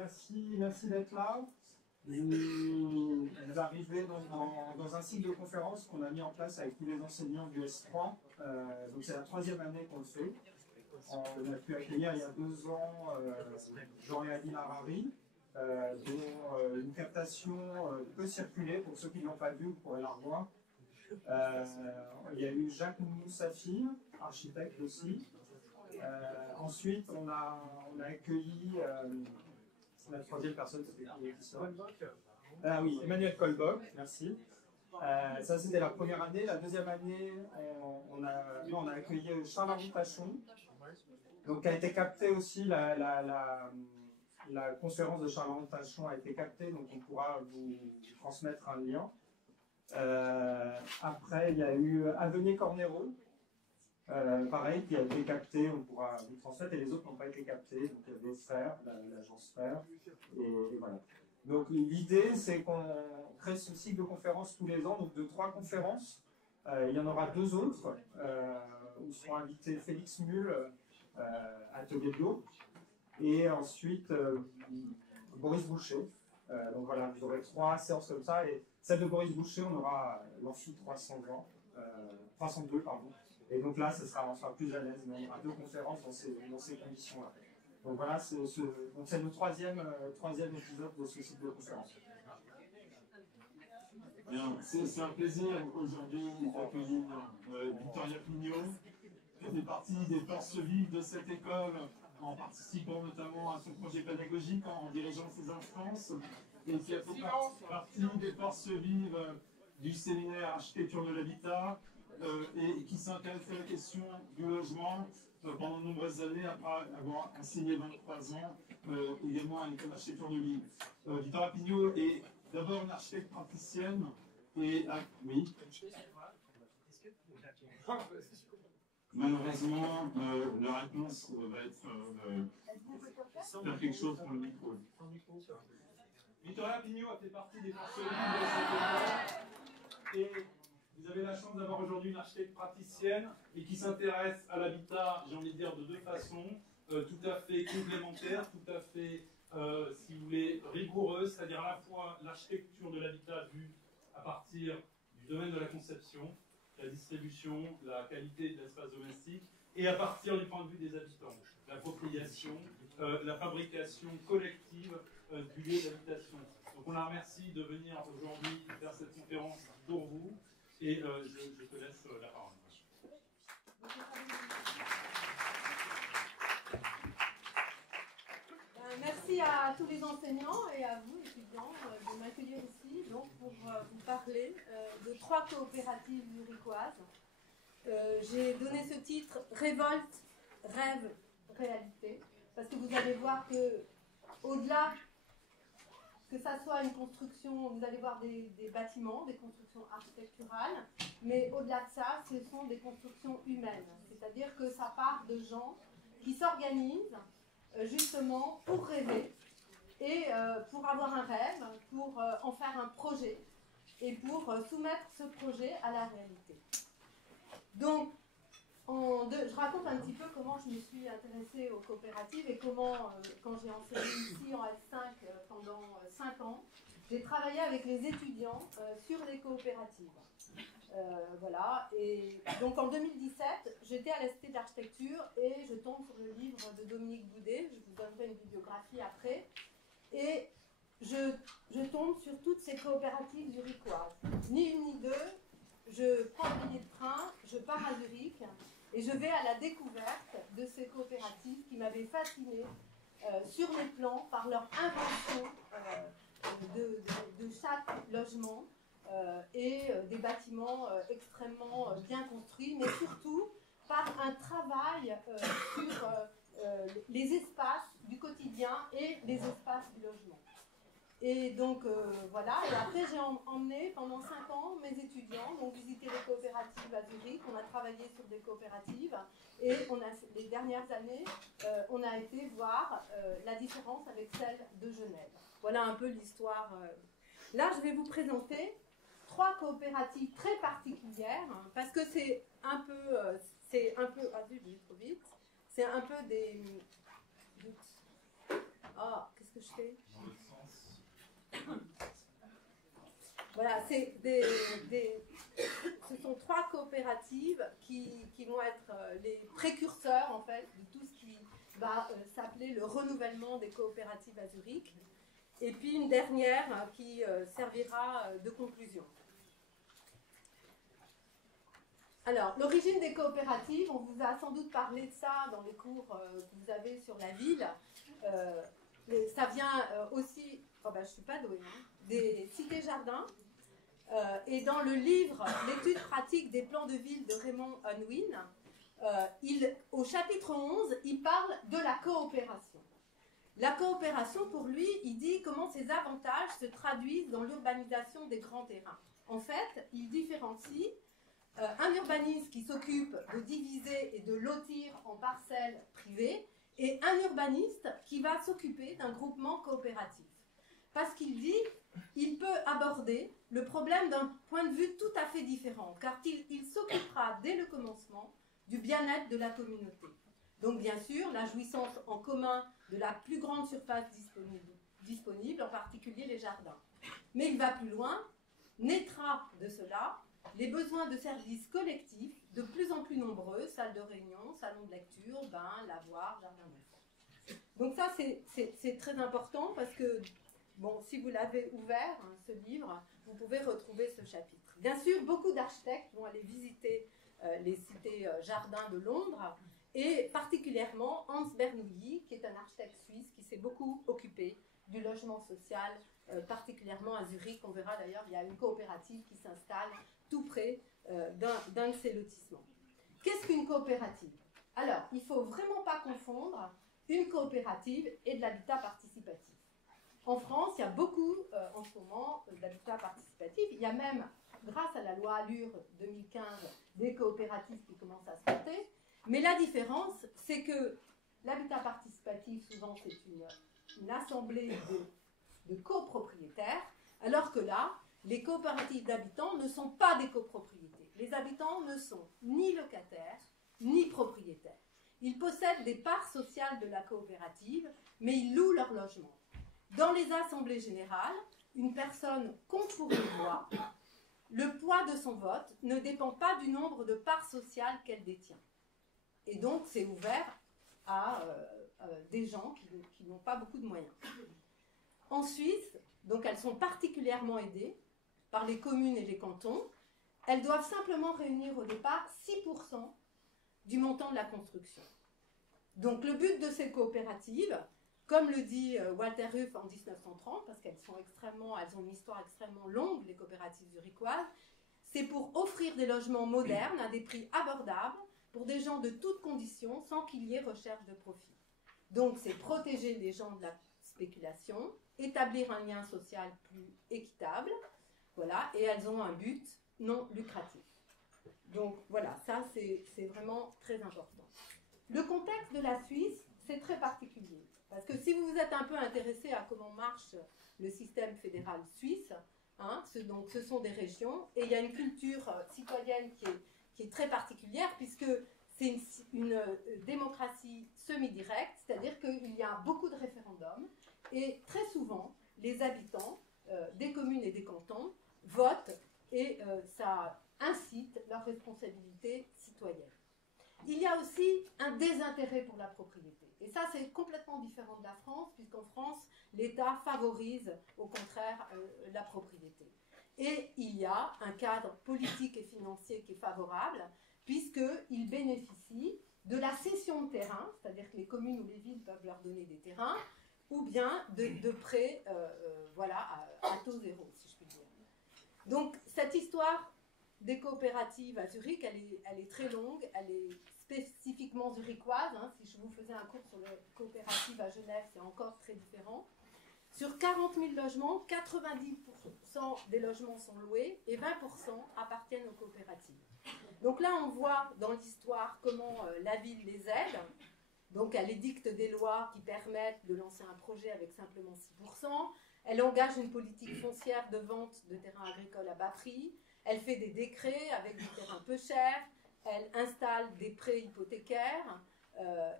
Merci d'être là. Vous arrivez dans un cycle de conférences qu'on a mis en place avec tous les enseignants du S3. Donc c'est la troisième année qu'on le fait. On a pu accueillir il y a 2 ans Jean et Adil Harari, dont une captation peut circuler. Pour ceux qui ne l'ont pas vu, vous pourrez la revoir. Il y a eu Jacques Moussafi, architecte aussi. Ensuite, on a accueilli la troisième personne, c'était qui? Ah oui, Emmanuel Kolbock, merci. Ça, c'était la première année. La deuxième année, on a accueilli Charles-Henri Tachon, donc qui a été capté aussi. La conférence de Charles-Henri Tachon a été captée, donc on pourra vous transmettre un lien. Après, il y a eu Avenir Cornero, pareil, qui a été capté, on pourra vous transmettre, et les autres n'ont pas été captés. Donc il y avait Frères, l'agence Frères, et voilà. Donc l'idée, c'est qu'on crée ce cycle de conférences tous les ans, donc de 3 conférences. Il y en aura 2 autres, où seront invités Félix Mull, Atelier de l'eau, et ensuite Boris Boucher. Donc voilà, vous aurez 3 séances comme ça, et celle de Boris Boucher, on aura l'amphi 302, pardon. Et donc là, on sera plus à l'aise, mais on aura 2 conférences dans ces conditions-là. Donc voilà, c'est le troisième épisode de ce cycle de conférences. C'est un plaisir aujourd'hui d'accueillir Victoria Pignot, qui fait partie des forces vives de cette école, en participant notamment à son projet pédagogique, en dirigeant ses instances, et qui a fait partie des forces vives du séminaire Architecture de l'habitat, et qui s'intéresse à la question du logement pendant de nombreuses années, après avoir enseigné 23 ans également à l'école d'architecture de Lille. Victoria Pignot est d'abord une architecte praticienne, et oui. Malheureusement, la réponse va être faire quelque chose pour le micro. Victoria Pignot a fait partie des forces vives de cette école, et vous avez la chance d'avoir aujourd'hui une architecte praticienne et qui s'intéresse à l'habitat, j'ai envie de dire, de 2 façons, tout à fait complémentaires, tout à fait, si vous voulez, rigoureuses, c'est-à-dire à la fois l'architecture de l'habitat vue à partir du domaine de la conception, la distribution, la qualité de l'espace domestique, et à partir du point de vue des habitants, l'appropriation, la fabrication collective du lieu d'habitation. Donc on la remercie de venir aujourd'hui faire cette conférence pour vous. Et je te laisse la parole. Merci à tous les enseignants et à vous, étudiants, de m'accueillir ici donc, pour vous parler de 3 coopératives zurichoises. J'ai donné ce titre « Révolte, rêve, réalité » parce que vous allez voir que, au-delà que ça soit une construction, vous allez voir des bâtiments, des constructions architecturales, mais au-delà de ça, ce sont des constructions humaines. C'est-à-dire que ça part de gens qui s'organisent justement pour rêver et pour avoir un rêve, pour en faire un projet et pour soumettre ce projet à la réalité. Donc, je raconte un petit peu comment je me suis intéressée aux coopératives et comment, quand j'ai enseigné ici en S5 pendant 5 ans, j'ai travaillé avec les étudiants sur les coopératives. Voilà, et donc en 2017, j'étais à l'Institut d'architecture et je tombe sur le livre de Dominique Boudet, je vous donnerai une bibliographie après, et je tombe sur toutes ces coopératives zurichoises. Ni une ni deux, je prends le billet de train, je pars à Zurich, et je vais à la découverte de ces coopératives qui m'avaient fascinée sur les plans par leur invention de chaque logement et des bâtiments extrêmement bien construits, mais surtout par un travail sur les espaces du quotidien et les espaces du logement. Et donc voilà, et après j'ai emmené pendant 5 ans mes étudiants, donc visiter les coopératives à Zurich, on a travaillé sur des coopératives et les dernières années, on a été voir la différence avec celle de Genève. Voilà un peu l'histoire. Là je vais vous présenter 3 coopératives très particulières, hein, parce que c'est un peu, ah zut, j'ai trop vite, c'est un peu des... Ah, qu'est-ce que que je fais? Dans le sens. Voilà, ce sont 3 coopératives qui vont être les précurseurs en fait de tout ce qui va s'appeler le renouvellement des coopératives à Zurich. Et puis une dernière qui servira de conclusion. Alors, l'origine des coopératives, on vous a sans doute parlé de ça dans les cours que vous avez sur la ville. Ça vient aussi, oh ben, je ne suis pas douée, hein, des cités-jardins. Et dans le livre « L'étude pratique des plans de ville » de Raymond Unwin, au chapitre 11, il parle de la coopération. La coopération, pour lui, il dit comment ses avantages se traduisent dans l'urbanisation des grands terrains. En fait, il différencie un urbaniste qui s'occupe de diviser et de lotir en parcelles privées et un urbaniste qui va s'occuper d'un groupement coopératif. Parce qu'il dit, il peut aborder le problème d'un point de vue tout à fait différent, car il s'occupera dès le commencement du bien-être de la communauté. Donc bien sûr, la jouissance en commun de la plus grande surface disponible, en particulier les jardins. Mais il va plus loin, naîtra de cela les besoins de services collectifs de plus en plus nombreux, salles de réunion, salons de lecture, bains, lavoirs, jardins d'enfants. Donc ça, c'est très important parce que, bon, si vous l'avez ouvert, hein, ce livre, vous pouvez retrouver ce chapitre. Bien sûr, beaucoup d'architectes vont aller visiter les cités jardins de Londres, et particulièrement Hans Bernoulli, qui est un architecte suisse qui s'est beaucoup occupé du logement social, particulièrement à Zurich. On verra d'ailleurs, il y a une coopérative qui s'installe tout près d'un de ces lotissements. Qu'est-ce qu'une coopérative? Alors, il ne faut vraiment pas confondre une coopérative et de l'habitat participatif. En France, il y a beaucoup, en ce moment, d'habitat participatif. Il y a même, grâce à la loi Allure 2015, des coopératives qui commencent à se monter. Mais la différence, c'est que l'habitat participatif, souvent, c'est une assemblée de copropriétaires, alors que là, les coopératives d'habitants ne sont pas des copropriétés. Les habitants ne sont ni locataires, ni propriétaires. Ils possèdent des parts sociales de la coopérative, mais ils louent leur logement. Dans les assemblées générales, une personne compte pour une voix. Le poids de son vote ne dépend pas du nombre de parts sociales qu'elle détient. Et donc, c'est ouvert à des gens qui n'ont pas beaucoup de moyens. En Suisse, donc elles sont particulièrement aidées par les communes et les cantons. Elles doivent simplement réunir au départ 6% du montant de la construction. Donc, le but de ces coopératives, comme le dit Walter Ruff en 1930, parce qu'elles ont une histoire extrêmement longue, les coopératives zurichoises, c'est pour offrir des logements modernes à des prix abordables pour des gens de toutes conditions sans qu'il y ait recherche de profit. Donc, c'est protéger les gens de la spéculation, établir un lien social plus équitable, voilà, et elles ont un but non lucratif. Donc, voilà, ça, c'est vraiment très important. Le contexte de la Suisse, c'est très particulier. Parce que si vous vous êtes un peu intéressé à comment marche le système fédéral suisse, hein, ce sont des régions, et il y a une culture citoyenne qui est très particulière, puisque c'est une démocratie semi-directe, c'est-à-dire qu'il y a beaucoup de référendums, et très souvent, les habitants des communes et des cantons votent, et ça incite leur responsabilité citoyenne. Il y a aussi un désintérêt pour la propriété. Et ça, c'est complètement différent de la France, puisqu'en France, l'État favorise, au contraire, la propriété. Et il y a un cadre politique et financier qui est favorable, puisqu'ils bénéficient de la cession de terrain, c'est-à-dire que les communes ou les villes peuvent leur donner des terrains, ou bien de prêts voilà, à taux zéro, si je puis dire. Donc, cette histoire des coopératives à Zurich, elle est très longue, elle est spécifiquement zurichoise. Hein. Si je vous faisais un cours sur les coopératives à Genève, c'est encore très différent. Sur 40 000 logements, 90% des logements sont loués et 20% appartiennent aux coopératives. Donc là, on voit dans l'histoire comment la ville les aide. Donc elle édicte des lois qui permettent de lancer un projet avec simplement 6%. Elle engage une politique foncière de vente de terrains agricoles à bas prix. Elle fait des décrets avec des terrains peu chers. Elle installe des prêts hypothécaires.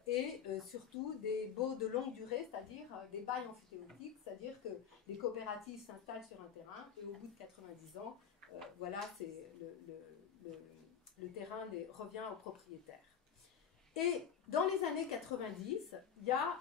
et surtout des baux de longue durée, c'est-à-dire des bails emphytéotiques, c'est-à-dire que les coopératives s'installent sur un terrain et au bout de 90 ans, voilà, le terrain revient au propriétaire. Et dans les années 90, il y a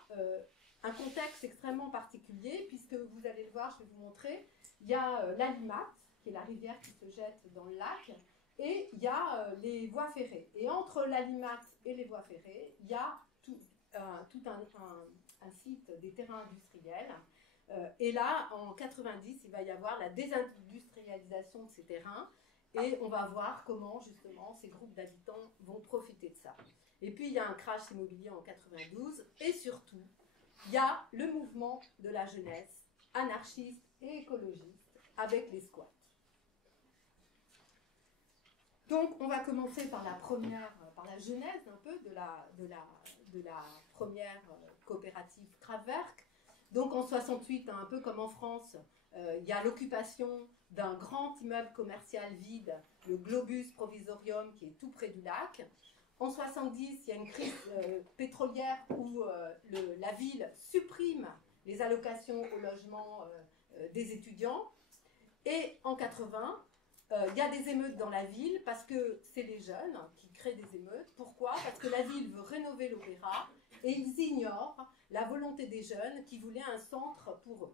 un contexte extrêmement particulier, puisque vous allez le voir, je vais vous montrer, il y a l'Alimat, qui est la rivière qui se jette dans le lac, et il y a les voies ferrées. Et entre l'Alimat et les voies ferrées, il y a tout un site des terrains industriels. Et là, en 90, il va y avoir la désindustrialisation de ces terrains, et on va voir comment, justement, ces groupes d'habitants vont profiter de ça. Et puis, il y a un crash immobilier en 92, et surtout, il y a le mouvement de la jeunesse, anarchiste et écologiste, avec les squats. Donc, on va commencer par la genèse un peu de la première coopérative Kraftwerk. Donc, en 68, un peu comme en France, il y a l'occupation d'un grand immeuble commercial vide, le Globus Provisorium, qui est tout près du lac. En 70, il y a une crise pétrolière où la ville supprime les allocations au logement des étudiants. Et en 80, il y a des émeutes dans la ville parce que c'est les jeunes qui créent des émeutes. Pourquoi? Parce que la ville veut rénover l'opéra et ils ignorent la volonté des jeunes qui voulaient un centre pour eux.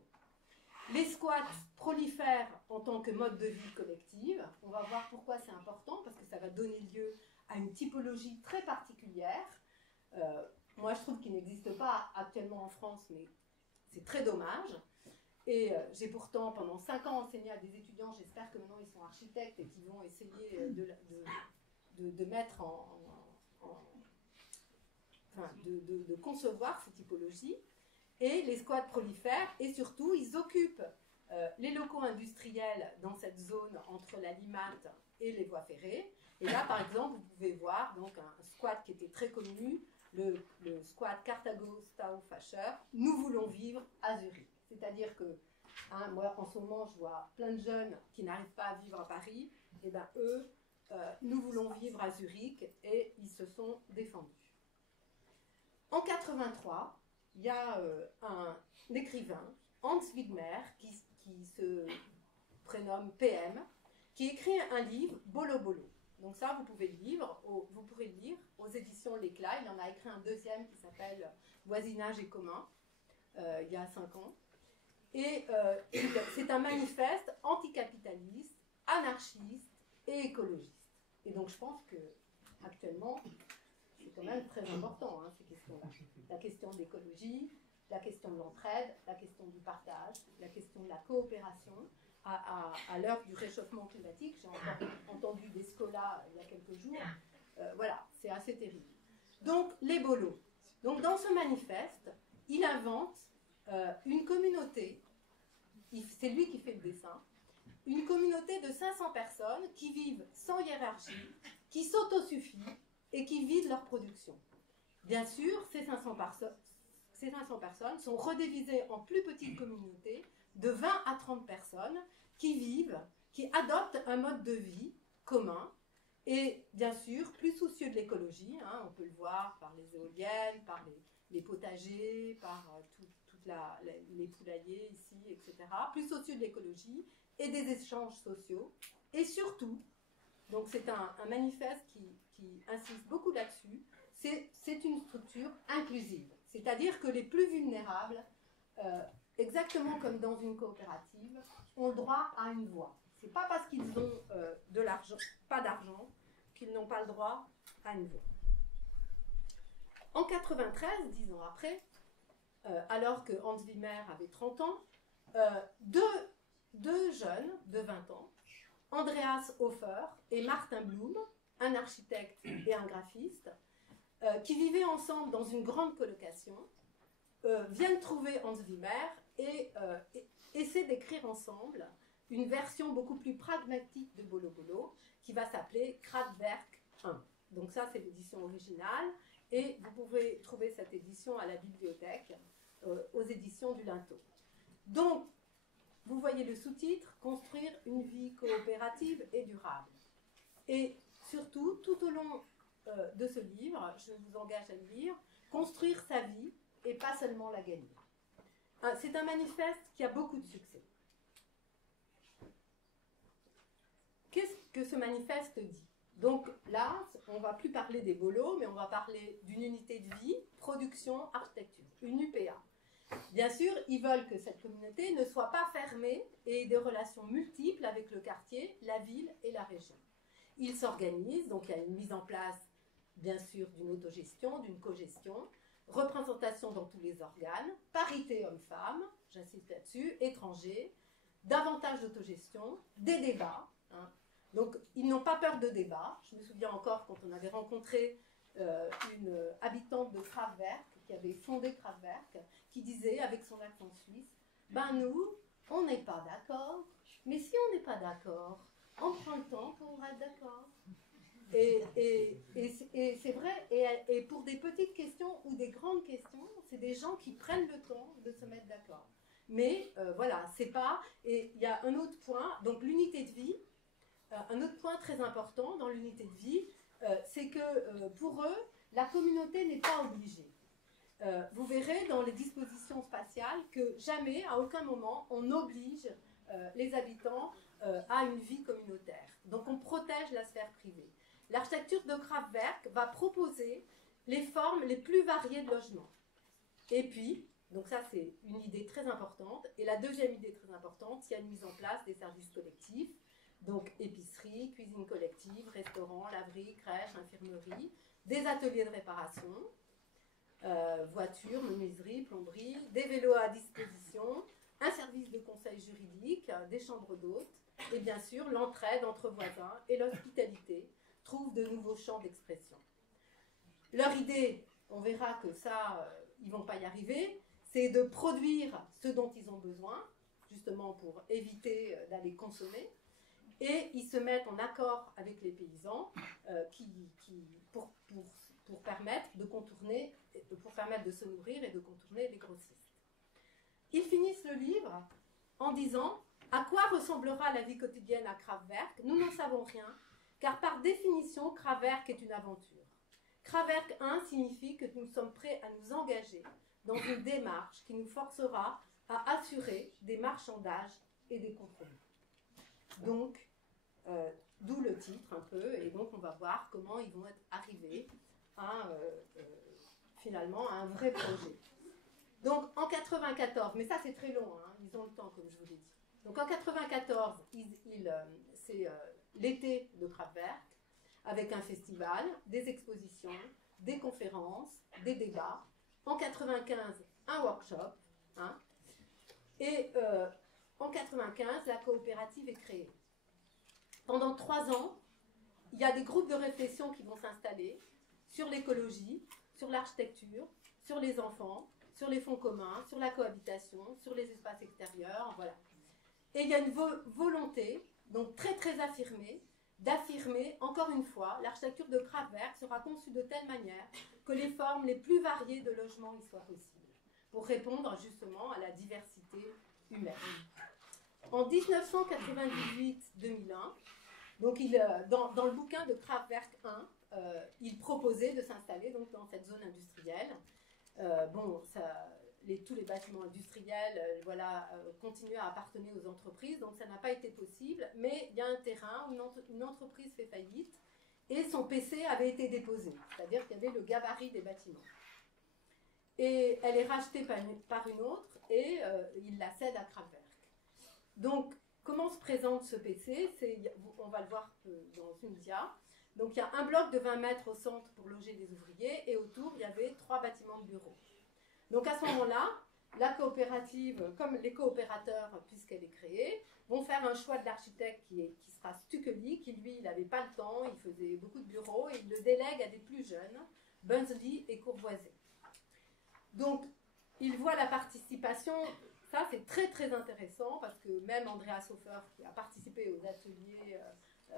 Les squats prolifèrent en tant que mode de vie collective. On va voir pourquoi c'est important, parce que ça va donner lieu à une typologie très particulière. Moi, je trouve qu'il n'existe pas actuellement en France, mais c'est très dommage. Et j'ai pourtant, pendant 5 ans, enseigné à des étudiants. J'espère que maintenant, ils sont architectes et qu'ils vont essayer de mettre de concevoir ces typologies. Et les squats prolifèrent, et surtout, ils occupent les locaux industriels dans cette zone entre la Limate et les voies ferrées. Et là, par exemple, vous pouvez voir donc, un squat qui était très connu, le squat Carthago Stauffacher, nous voulons vivre à Zurich. C'est-à-dire que, moi, en ce moment, je vois plein de jeunes qui n'arrivent pas à vivre à Paris, et bien eux, nous voulons vivre à Zurich, et ils se sont défendus. En 83, il y a un écrivain, Hans Widmer, qui se prénomme PM, qui écrit un livre, Bolo Bolo. Donc ça, vous pourrez le lire aux éditions L'Éclat. Il en a écrit un deuxième qui s'appelle Voisinage et commun, il y a 5 ans. Et c'est un manifeste anticapitaliste, anarchiste et écologiste. Et donc je pense que actuellement, c'est quand même très important, ces questions-là. La question de l'écologie, la question de l'entraide, la question du partage, la question de la coopération. À l'heure du réchauffement climatique, j'ai encore entendu des scolas il y a quelques jours. Voilà, c'est assez terrible. Donc, les bolos. Donc, dans ce manifeste, il invente une communauté, c'est lui qui fait le dessin, une communauté de 500 personnes qui vivent sans hiérarchie, qui s'autosuffisent et qui vident leur production. Bien sûr, ces 500 personnes sont redivisées en plus petites communautés de 20 à 30 personnes qui vivent, qui adoptent un mode de vie commun et bien sûr plus soucieux de l'écologie, on peut le voir par les éoliennes, par les potagers, par les poulaillers ici, etc. Plus soucieux de l'écologie et des échanges sociaux. Et surtout, donc c'est un manifeste qui insiste beaucoup là-dessus, c'est une structure inclusive. C'est-à-dire que les plus vulnérables, exactement comme dans une coopérative, ont le droit à une voix. Ce n'est pas parce qu'ils ont pas d'argent qu'ils n'ont pas le droit à une voix. En 93, 10 ans après, alors que Hans Widmer avait 30 ans, deux jeunes de 20 ans, Andreas Hofer et Martin Blum, un architecte et un graphiste, qui vivaient ensemble dans une grande colocation, viennent trouver Hans Widmer et essaient d'écrire ensemble une version beaucoup plus pragmatique de Bolo Bolo qui va s'appeler Kraftwerk 1. Donc ça, c'est l'édition originale et vous pouvez trouver cette édition à la bibliothèque aux éditions du Linteau. Donc, vous voyez le sous-titre, construire une vie coopérative et durable. Et surtout, tout au long de ce livre, je vous engage à le lire, Construire sa vie et pas seulement la gagner. C'est un manifeste qui a beaucoup de succès. Qu'est-ce que ce manifeste dit? Donc là, on ne va plus parler des bolos, mais on va parler d'une unité de vie, production, architecture, une UPA. Bien sûr, ils veulent que cette communauté ne soit pas fermée et ait des relations multiples avec le quartier, la ville et la région. Ils s'organisent, donc il y a une mise en place, bien sûr, d'une autogestion, d'une cogestion, représentation dans tous les organes, parité homme-femme, j'insiste là-dessus, étrangers, davantage d'autogestion, des débats. Donc, ils n'ont pas peur de débat. Je me souviens encore quand on avait rencontré une habitante de Kraftwerk, qui avait fondé Kraftwerk, qui disait, avec son accent suisse, « Ben nous, on n'est pas d'accord, mais si on n'est pas d'accord, on prend le temps pour être d'accord. » Et c'est vrai, et pour des petites questions ou des grandes questions, c'est des gens qui prennent le temps de se mettre d'accord. Mais voilà, c'est pas... Et il y a un autre point, donc l'unité de vie, un autre point très important dans l'unité de vie, c'est que pour eux, la communauté n'est pas obligée. Vous verrez dans les dispositions spatiales que jamais, à aucun moment, on oblige les habitants à une vie communautaire. Donc on protège la sphère privée. L'architecture de Kraftwerk va proposer les formes les plus variées de logement. Et puis, donc ça c'est une idée très importante, et la deuxième idée très importante, il y a une mise en place des services collectifs, donc épicerie, cuisine collective, restaurant, laverie, crèche, infirmerie, des ateliers de réparation, voitures, menuiserie, plomberie, des vélos à disposition, un service de conseil juridique, des chambres d'hôtes, et bien sûr l'entraide entre voisins et l'hospitalité trouvent de nouveaux champs d'expression. Leur idée, on verra que ça, ils ne vont pas y arriver, c'est de produire ce dont ils ont besoin, justement pour éviter d'aller consommer, et ils se mettent en accord avec les paysans pour permettre de contourner, pour permettre de se nourrir et de contourner les grossistes. Ils finissent le livre en disant « À quoi ressemblera la vie quotidienne à Kraftwerk? Nous n'en savons rien, car par définition, Kraftwerk est une aventure. Kraftwerk 1 signifie que nous sommes prêts à nous engager dans une démarche qui nous forcera à assurer des marchandages et des compromis. » Donc, d'où le titre un peu, et donc on va voir comment ils vont être arrivés à, finalement, à un vrai projet. Donc en 94, mais ça c'est très long, hein, ils ont le temps comme je vous l'ai dit. Donc en 94, c'est l'été de Kraftwerk, avec un festival, des expositions, des conférences, des débats. En 95, un workshop. Hein, et en 95, la coopérative est créée. Pendant 3 ans, il y a des groupes de réflexion qui vont s'installer sur l'écologie, sur l'architecture, sur les enfants, sur les fonds communs, sur la cohabitation, sur les espaces extérieurs, voilà. Et il y a une volonté, donc très très affirmée, d'affirmer, encore une fois, l'architecture de Kraftwerk sera conçue de telle manière que les formes les plus variées de logements y soient possibles, pour répondre justement à la diversité humaine. En 1998-2001, donc dans le bouquin de Kraftwerk 1, il proposait de s'installer donc dans cette zone industrielle. Tous les bâtiments industriels continuaient à appartenir aux entreprises, donc ça n'a pas été possible, mais il y a un terrain où une entreprise fait faillite et son PC avait été déposé, c'est-à-dire qu'il y avait le gabarit des bâtiments. Et elle est rachetée par une autre et il la cède à Kraftwerk. Donc, comment se présente ce PC? On va le voir dans une dia. Donc, il y a un bloc de 20 mètres au centre pour loger des ouvriers et autour, il y avait 3 bâtiments de bureaux. Donc, à ce moment-là, la coopérative, comme les coopérateurs, puisqu'elle est créée, vont faire un choix de l'architecte qui sera Stuckely, qui lui, il n'avait pas le temps, il faisait beaucoup de bureaux et il le délègue à des plus jeunes, Bunsley et Courvoisier. Donc, il voit la participation. Ça, c'est très très intéressant parce que même Andreas Hofer, qui a participé aux ateliers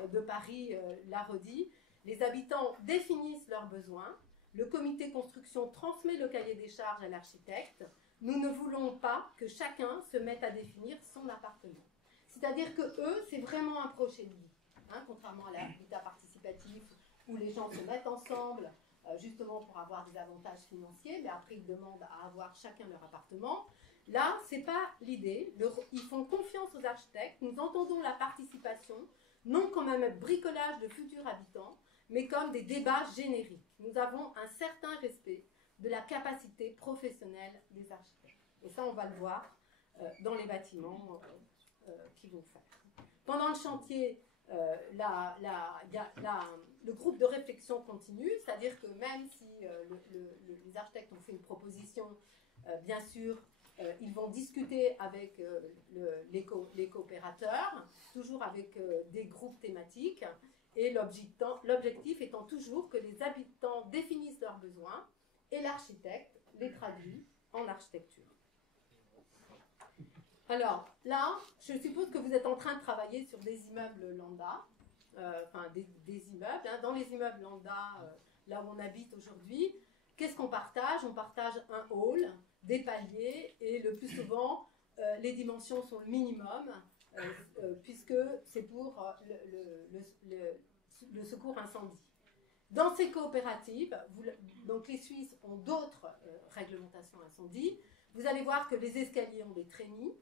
de Paris, l'a redit. Les habitants définissent leurs besoins. Le comité construction transmet le cahier des charges à l'architecte. Nous ne voulons pas que chacun se mette à définir son appartement. C'est-à-dire que eux, c'est vraiment un projet de vie, hein, contrairement à l'habitat participatif où les gens se mettent ensemble justement pour avoir des avantages financiers, mais après ils demandent à avoir chacun leur appartement. Là, ce n'est pas l'idée. Ils font confiance aux architectes. Nous entendons la participation, non comme un bricolage de futurs habitants, mais comme des débats génériques. Nous avons un certain respect de la capacité professionnelle des architectes. Et ça, on va le voir dans les bâtiments qu'ils vont faire. Pendant le chantier, le groupe de réflexion continue, c'est-à-dire que même si les architectes ont fait une proposition, bien sûr, ils vont discuter avec les coopérateurs, toujours avec des groupes thématiques, et l'objectif étant toujours que les habitants définissent leurs besoins et l'architecte les traduit en architecture. Alors là, je suppose que vous êtes en train de travailler sur des immeubles lambda, enfin des immeubles. Hein. Dans les immeubles lambda, là où on habite aujourd'hui, qu'est-ce qu'on partage? On partage un hall, des paliers, et le plus souvent, les dimensions sont le minimum, puisque c'est pour le secours incendie. Dans ces coopératives, donc les Suisses ont d'autres réglementations incendie. Vous allez voir que les escaliers ont des trémies,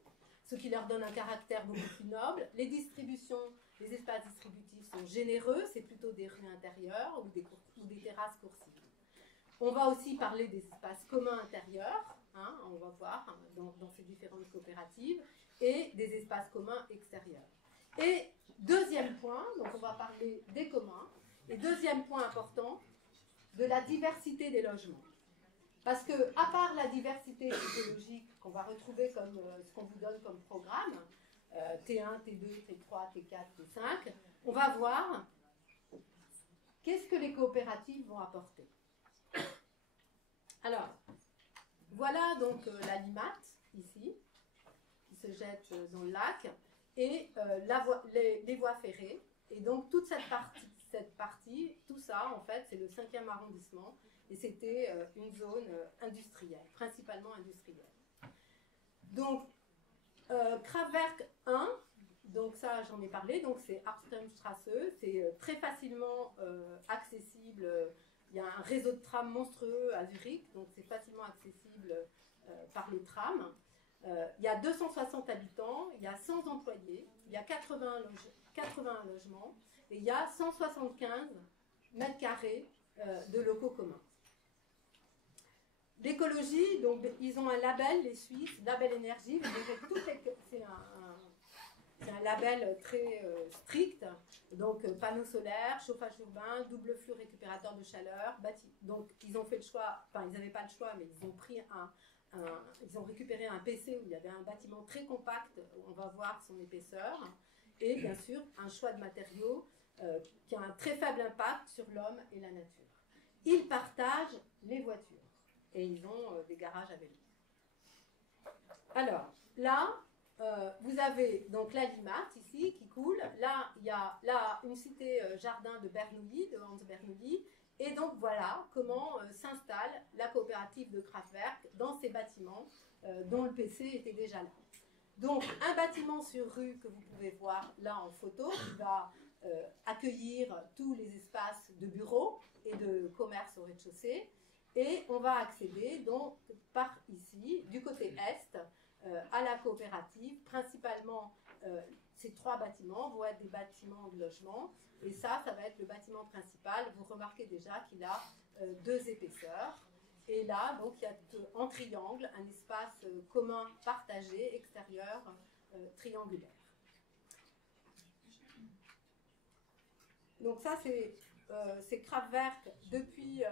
ce qui leur donne un caractère beaucoup plus noble. Les distributions, les espaces distributifs sont généreux, c'est plutôt des rues intérieures ou des terrasses coursives. On va aussi parler des espaces communs intérieurs, hein, on va voir dans ces différentes coopératives, et des espaces communs extérieurs. Et deuxième point, donc on va parler des communs, et deuxième point important, de la diversité des logements. Parce que, à part la diversité écologique qu'on va retrouver comme ce qu'on vous donne comme programme, T1, T2, T3, T4, T5, on va voir qu'est-ce que les coopératives vont apporter. Alors, voilà donc la Limate, ici, qui se jette dans le lac, et les voies ferrées. Et donc, toute cette partie, tout ça, en fait, c'est le 5e arrondissement, et c'était une zone industrielle, principalement industrielle. Donc, Kraftwerk 1, donc ça, j'en ai parlé, donc c'est Arpströmstrasse, c'est très facilement accessible. Il y a un réseau de trams monstrueux à Zurich, donc c'est facilement accessible par le tram. Il y a 260 habitants, il y a 100 employés, il y a 80 logements, et il y a 175 mètres carrés de locaux communs. L'écologie, donc ils ont un label, les Suisses, label énergie, c'est un label très strict, donc panneaux solaires, chauffage urbain, double flux récupérateur de chaleur, donc ils ont fait le choix, enfin ils n'avaient pas le choix, mais ils ont pris ils ont récupéré un PC où il y avait un bâtiment très compact, où on va voir son épaisseur, et bien sûr un choix de matériaux qui a un très faible impact sur l'homme et la nature. Ils partagent les voitures et ils ont des garages à vélo. Alors, là, vous avez donc la Limate ici qui coule. Là, il y a une cité jardin de Bernoulli, de Hans Bernoulli. Et donc, voilà comment s'installe la coopérative de Kraftwerk dans ces bâtiments dont le PC était déjà là. Donc, un bâtiment sur rue que vous pouvez voir là en photo qui va accueillir tous les espaces de bureaux et de commerce au rez-de-chaussée. Et on va accéder donc par ici, du côté est, à la coopérative. Principalement, ces 3 bâtiments vont être des bâtiments de logement. Et ça va être le bâtiment principal. Vous remarquez déjà qu'il a 2 épaisseurs. Et là, donc, il y a en triangle un espace commun partagé, extérieur, triangulaire. Donc ça, c'est Kraftwerk depuis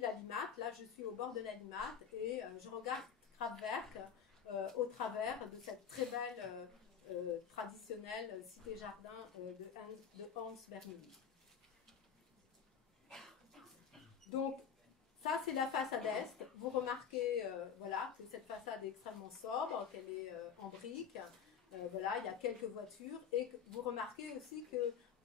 la Limate. Là, je suis au bord de la Limate et je regarde Kraftwerk au travers de cette très belle traditionnelle cité-jardin de Hans Bernoulli. Donc, ça, c'est la façade est. Vous remarquez voilà, que cette façade est extrêmement sobre, qu'elle est en briques. Voilà, il y a quelques voitures. Et que vous remarquez aussi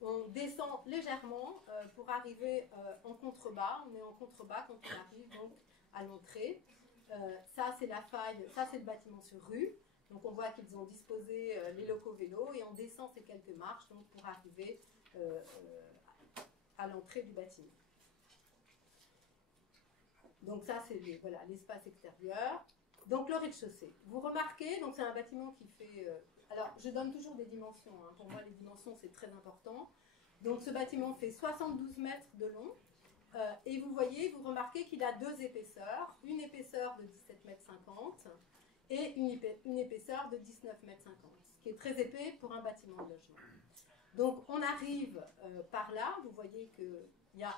qu'on descend légèrement pour arriver en contrebas. On est en contrebas quand on arrive donc, à l'entrée. Ça, c'est la faille. Ça, c'est le bâtiment sur rue. Donc, on voit qu'ils ont disposé les locaux vélos. Et on descend ces quelques marches donc, pour arriver à l'entrée du bâtiment. Donc ça, c'est voilà, l'espace extérieur. Donc le rez-de-chaussée. Vous remarquez, donc c'est un bâtiment qui fait... alors, je donne toujours des dimensions. Hein. Pour moi, les dimensions, c'est très important. Donc ce bâtiment fait 72 mètres de long. Et vous voyez, vous remarquez qu'il a deux épaisseurs. Une épaisseur de 17,50 mètres et une épaisseur de 19,50 mètres, ce qui est très épais pour un bâtiment de logement. Donc on arrive par là, vous voyez qu'il y a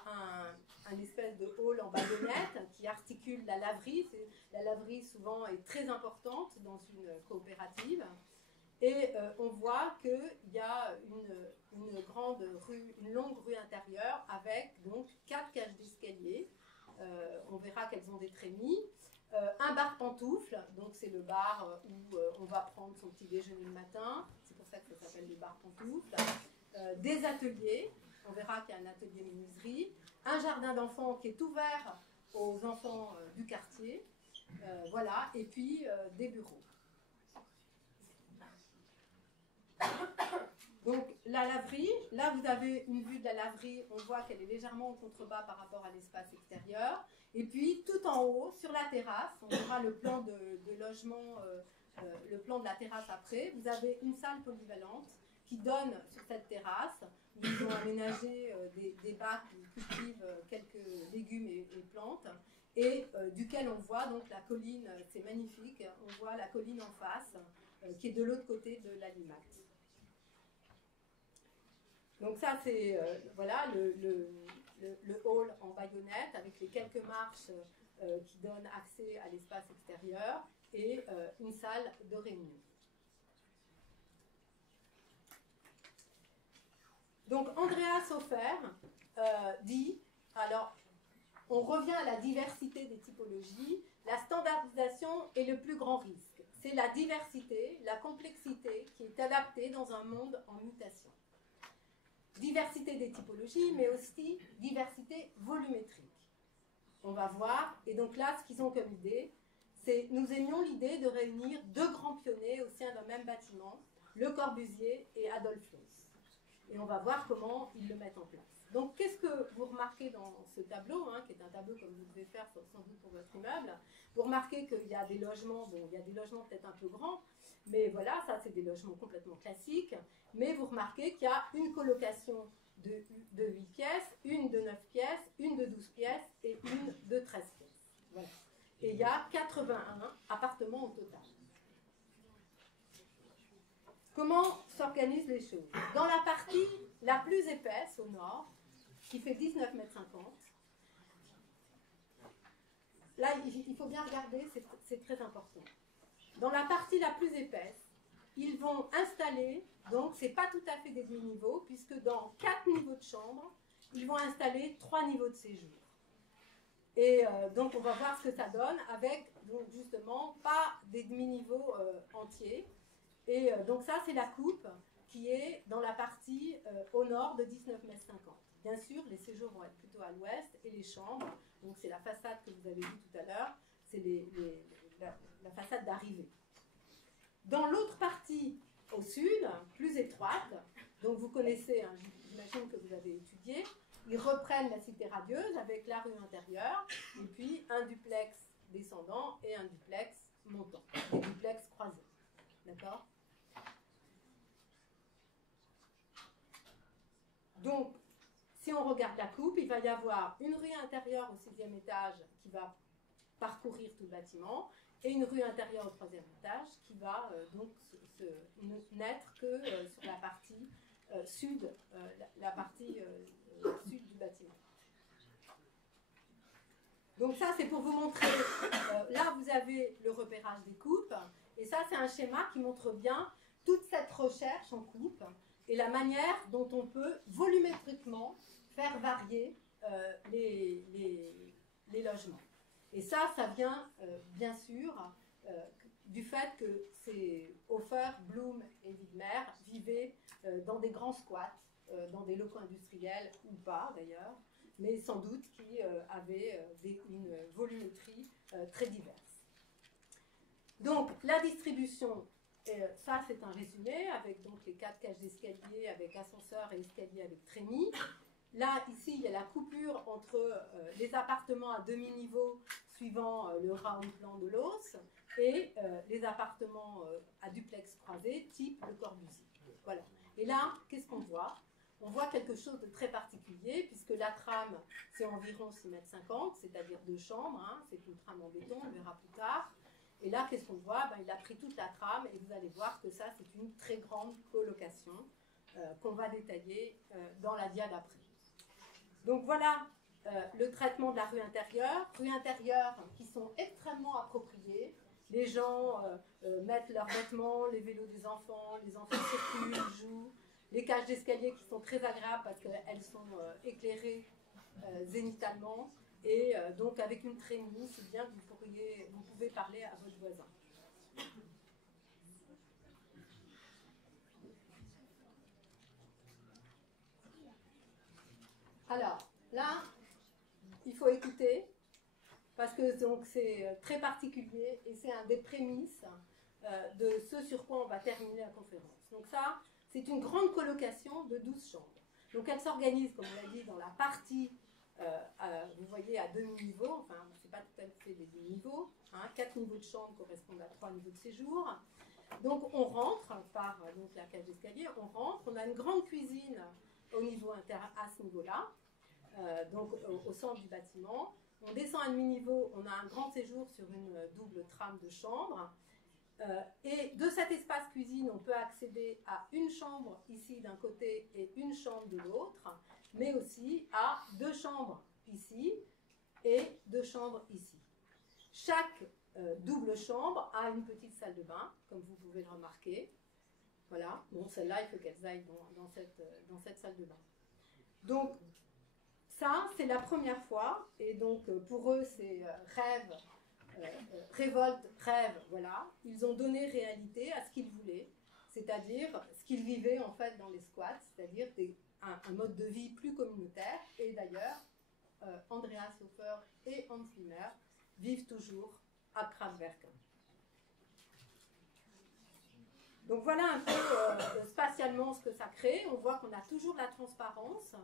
un espèce de hall en baïonnette qui articule la laverie. La laverie souvent est très importante dans une coopérative. Et on voit qu'il y a une grande rue, une longue rue intérieure avec donc 4 cages d'escalier. On verra qu'elles ont des trémies. Un bar pantoufle, donc c'est le bar où on va prendre son petit déjeuner le matin. C'est pour ça que ça s'appelle le bar pantoufle. Des ateliers. On verra qu'il y a un atelier menuiserie. Un jardin d'enfants qui est ouvert aux enfants du quartier. Voilà. Et puis des bureaux. Donc la laverie, là vous avez une vue de la laverie, on voit qu'elle est légèrement en contrebas par rapport à l'espace extérieur. Et puis tout en haut, sur la terrasse, on verra le plan de logement, le plan de la terrasse après. Vous avez une salle polyvalente qui donne sur cette terrasse, où ils ont aménagé des bacs où ils cultivent quelques légumes et plantes, et duquel on voit donc la colline, c'est magnifique, on voit la colline en face, qui est de l'autre côté de la Limatte. Donc ça, c'est voilà, le hall en baïonnette avec les quelques marches qui donnent accès à l'espace extérieur et une salle de réunion. Donc Andreas Hofer dit, alors on revient à la diversité des typologies, la standardisation est le plus grand risque. C'est la diversité, la complexité qui est adaptée dans un monde en mutation. Diversité des typologies, mais aussi diversité volumétrique. On va voir, et donc là, ce qu'ils ont comme idée, c'est, nous aimions l'idée de réunir deux grands pionniers au sein d'un même bâtiment, Le Corbusier et Adolphe Loos. Et on va voir comment ils le mettent en place. Donc, qu'est-ce que vous remarquez dans ce tableau, hein, qui est un tableau comme vous devez faire sans doute pour votre immeuble? Vous remarquez qu'il y a des logements, bon, il y a des logements peut-être un peu grands, mais voilà, ça c'est des logements complètement classiques. Mais vous remarquez qu'il y a une colocation de 8 pièces, une de 9 pièces, une de 12 pièces et une de 13 pièces. Voilà. Et il y a 81 appartements au total. Comment s'organisent les choses? Dans la partie la plus épaisse au nord, qui fait 19,50 mètres, là il faut bien regarder, c'est très important. Dans la partie la plus épaisse, ils vont installer, donc c'est pas tout à fait des demi-niveaux, puisque dans 4 niveaux de chambre, ils vont installer 3 niveaux de séjour. Et donc on va voir ce que ça donne avec, donc justement, pas des demi-niveaux entiers. Et donc ça, c'est la coupe qui est dans la partie au nord de 19,50 mètres. Bien sûr, les séjours vont être plutôt à l'ouest et les chambres, donc c'est la façade que vous avez vue tout à l'heure, c'est la façade d'arrivée. Dans l'autre partie au sud, plus étroite, donc vous connaissez, hein, j'imagine que vous avez étudié, ils reprennent la cité radieuse avec la rue intérieure, et puis un duplex descendant et un duplex montant, des duplex croisés. D'accord ? Donc, si on regarde la coupe, il va y avoir une rue intérieure au 6e étage qui va parcourir tout le bâtiment et une rue intérieure au 3e étage qui va donc n'être que sur la partie sud, la partie sud du bâtiment. Donc ça, c'est pour vous montrer, là vous avez le repérage des coupes, et ça c'est un schéma qui montre bien toute cette recherche en coupe et la manière dont on peut volumétriquement faire varier les logements. Et ça vient bien sûr du fait que ces Hofer, Blum et Widmer vivaient dans des grands squats, dans des locaux industriels ou pas d'ailleurs, mais sans doute qui avaient une volumétrie très diverse. Donc la distribution, ça c'est un résumé avec donc les 4 cages d'escalier avec ascenseur et escalier avec trémies. là, ici, il y a la coupure entre les appartements à demi-niveau suivant le round plan de l'os et les appartements à duplex croisé type Le Corbusier. Voilà. Et là, qu'est-ce qu'on voit? On voit quelque chose de très particulier, puisque la trame, c'est environ 6,50 m, c'est-à-dire 2 chambres, hein, c'est une trame en béton, on le verra plus tard. Et là, qu'est-ce qu'on voit? Ben, il a pris toute la trame, et vous allez voir que ça, c'est une très grande colocation qu'on va détailler dans la dia d'après. Donc voilà le traitement de la rue intérieure qui sont extrêmement appropriées. Les gens mettent leurs vêtements, les vélos des enfants circulent, jouent. Les cages d'escalier qui sont très agréables parce qu'elles sont éclairées zénithalement. Et donc avec une trémie, c'est bien que vous pouvez parler à votre voisin. Alors, là, il faut écouter, parce que c'est très particulier et c'est un des prémices de ce sur quoi on va terminer la conférence. Donc ça, c'est une grande colocation de 12 chambres. Donc elle s'organise, comme on l'a dit, dans la partie, vous voyez, à demi-niveau, enfin, c'est pas tout à fait les 2 niveaux, hein, 4 niveaux de chambres correspondent à 3 niveaux de séjour. Donc on rentre par donc, la cage d'escalier, on a une grande cuisine au niveau à ce niveau-là, donc au centre du bâtiment. On descend à demi-niveau, on a un grand séjour sur une double trame de chambres. Et de cet espace cuisine, on peut accéder à une chambre ici d'un côté et une chambre de l'autre, mais aussi à 2 chambres ici et 2 chambres ici. Chaque double chambre a une petite salle de bain, comme vous pouvez le remarquer. Voilà, bon, celle-là, il faut qu'elles aillent dans cette salle de bain. Donc, ça, c'est la première fois, et donc pour eux, c'est rêve, révolte, rêve, voilà. Ils ont donné réalité à ce qu'ils voulaient, c'est-à-dire ce qu'ils vivaient en fait dans les squats, c'est-à-dire un mode de vie plus communautaire, et d'ailleurs, Andreas Hofer et Hans Wimmer vivent toujours à Kraftwerk. Donc voilà un peu spatialement ce que ça crée. On voit qu'on a toujours la transparence,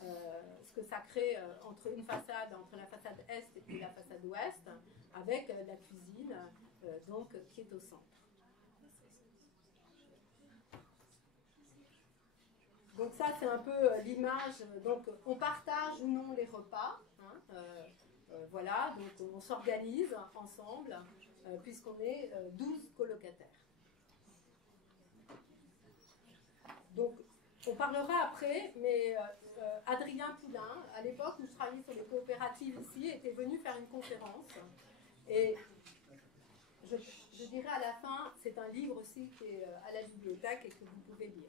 ce que ça crée entre la façade est et la façade ouest, avec la cuisine donc, qui est au centre. Donc ça c'est un peu l'image. Donc on partage ou non les repas. Hein, voilà, donc on s'organise ensemble puisqu'on est 12 colocataires. Donc, on parlera après, mais Adrien Poulain, à l'époque où je travaillais sur les coopératives ici, était venu faire une conférence. Et je dirais à la fin, c'est un livre aussi qui est à la bibliothèque et que vous pouvez lire.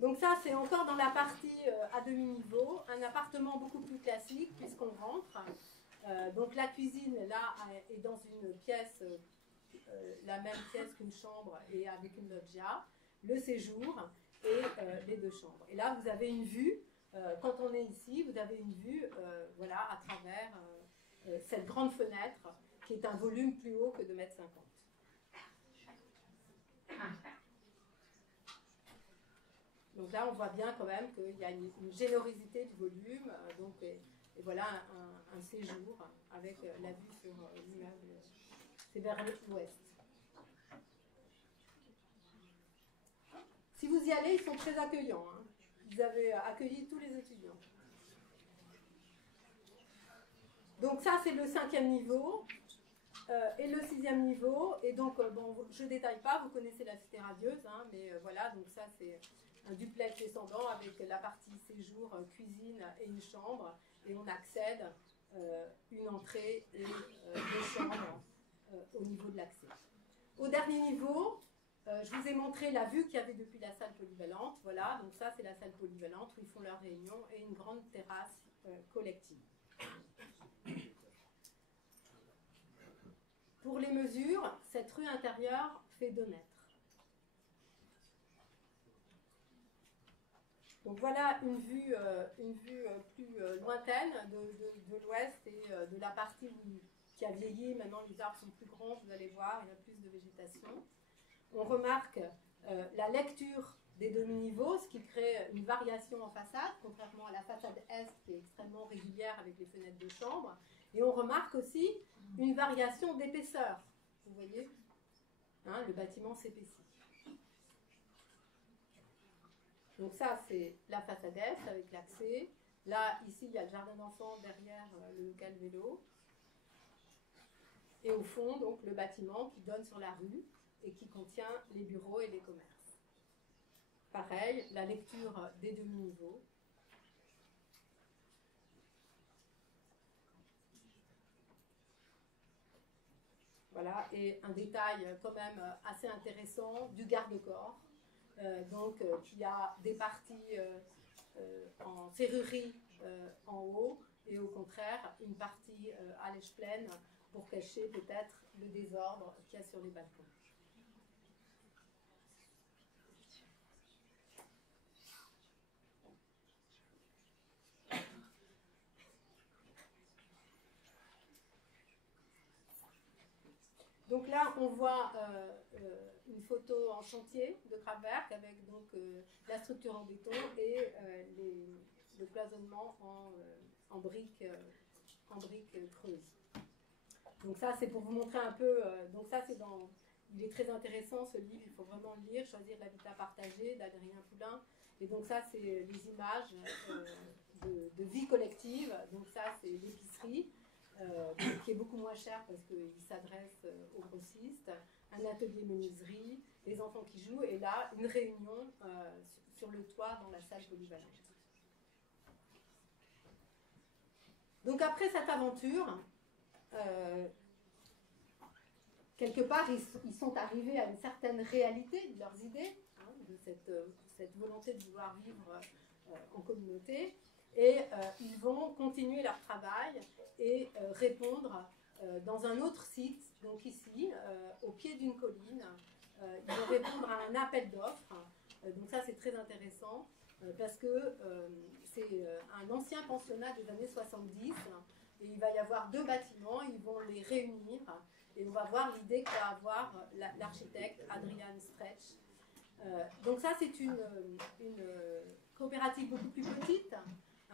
Donc ça, c'est encore dans la partie à demi-niveau, un appartement beaucoup plus classique puisqu'on rentre. Donc la cuisine, là, est dans une pièce, la même pièce qu'une chambre et avec une loggia. Le séjour et les 2 chambres. Et là, vous avez une vue, quand on est ici, vous avez une vue voilà, à travers cette grande fenêtre qui est un volume plus haut que 2,50 m. Donc là, on voit bien quand même qu'il y a une générosité du volume, donc, et voilà un séjour avec la vue sur l'immeuble. C'est vers l'ouest. Si vous y allez, ils sont très accueillants. Hein. Ils avaient accueilli tous les étudiants. Donc ça, c'est le 5e niveau et le 6e niveau. Et donc, bon, je ne détaille pas, vous connaissez la cité radieuse, hein, mais voilà, donc ça, c'est un duplex descendant avec la partie séjour, cuisine et une chambre. Et on accède une entrée et 2 chambres au niveau de l'accès. Au dernier niveau, je vous ai montré la vue qu'il y avait depuis la salle polyvalente. Voilà, donc ça c'est la salle polyvalente où ils font leurs réunions et une grande terrasse collective. Pour les mesures, cette rue intérieure fait 2 mètres. Donc voilà une vue plus lointaine de l'ouest et de la partie qui a vieilli. Maintenant les arbres sont plus grands, vous allez voir, il y a plus de végétation. On remarque la lecture des demi-niveaux, ce qui crée une variation en façade, contrairement à la façade est qui est extrêmement régulière avec les fenêtres de chambre. Et on remarque aussi une variation d'épaisseur. Vous voyez, hein, le bâtiment s'épaissit. Donc ça, c'est la façade est avec l'accès. Là, ici, il y a le jardin d'enfants derrière le local vélo. Et au fond, donc, le bâtiment qui donne sur la rue et qui contient les bureaux et les commerces. Pareil, la lecture des demi-niveaux. Voilà, et un détail quand même assez intéressant du garde-corps, qui a des parties en serrurerie en haut et au contraire une partie à lèche pleine pour cacher peut-être le désordre qu'il y a sur les balcons. Donc là, on voit une photo en chantier de Kraftwerk avec donc, la structure en béton et le cloisonnement en briques creuses. Donc ça, c'est pour vous montrer un peu. Donc ça, il est très intéressant ce livre. Il faut vraiment le lire. Choisir l'habitat partagé d'Adrien Poulain. Et donc ça, c'est les images de vie collective. Donc ça, c'est l'épicerie. Qui est beaucoup moins cher parce qu'il s'adresse aux grossistes, un atelier menuiserie, les enfants qui jouent, et là, une réunion sur le toit dans la salle polyvalente. Donc après cette aventure, quelque part, ils sont arrivés à une certaine réalité de leurs idées, hein, de cette volonté de vouloir vivre en communauté. Et ils vont continuer leur travail et répondre dans un autre site, donc ici, au pied d'une colline. Ils vont répondre à un appel d'offres. Donc ça, c'est très intéressant parce que c'est un ancien pensionnat des années 70 et il va y avoir 2 bâtiments, ils vont les réunir et on va voir l'idée que va avoir l'architecte Adrian Stretch. Donc ça, c'est une coopérative beaucoup plus petite.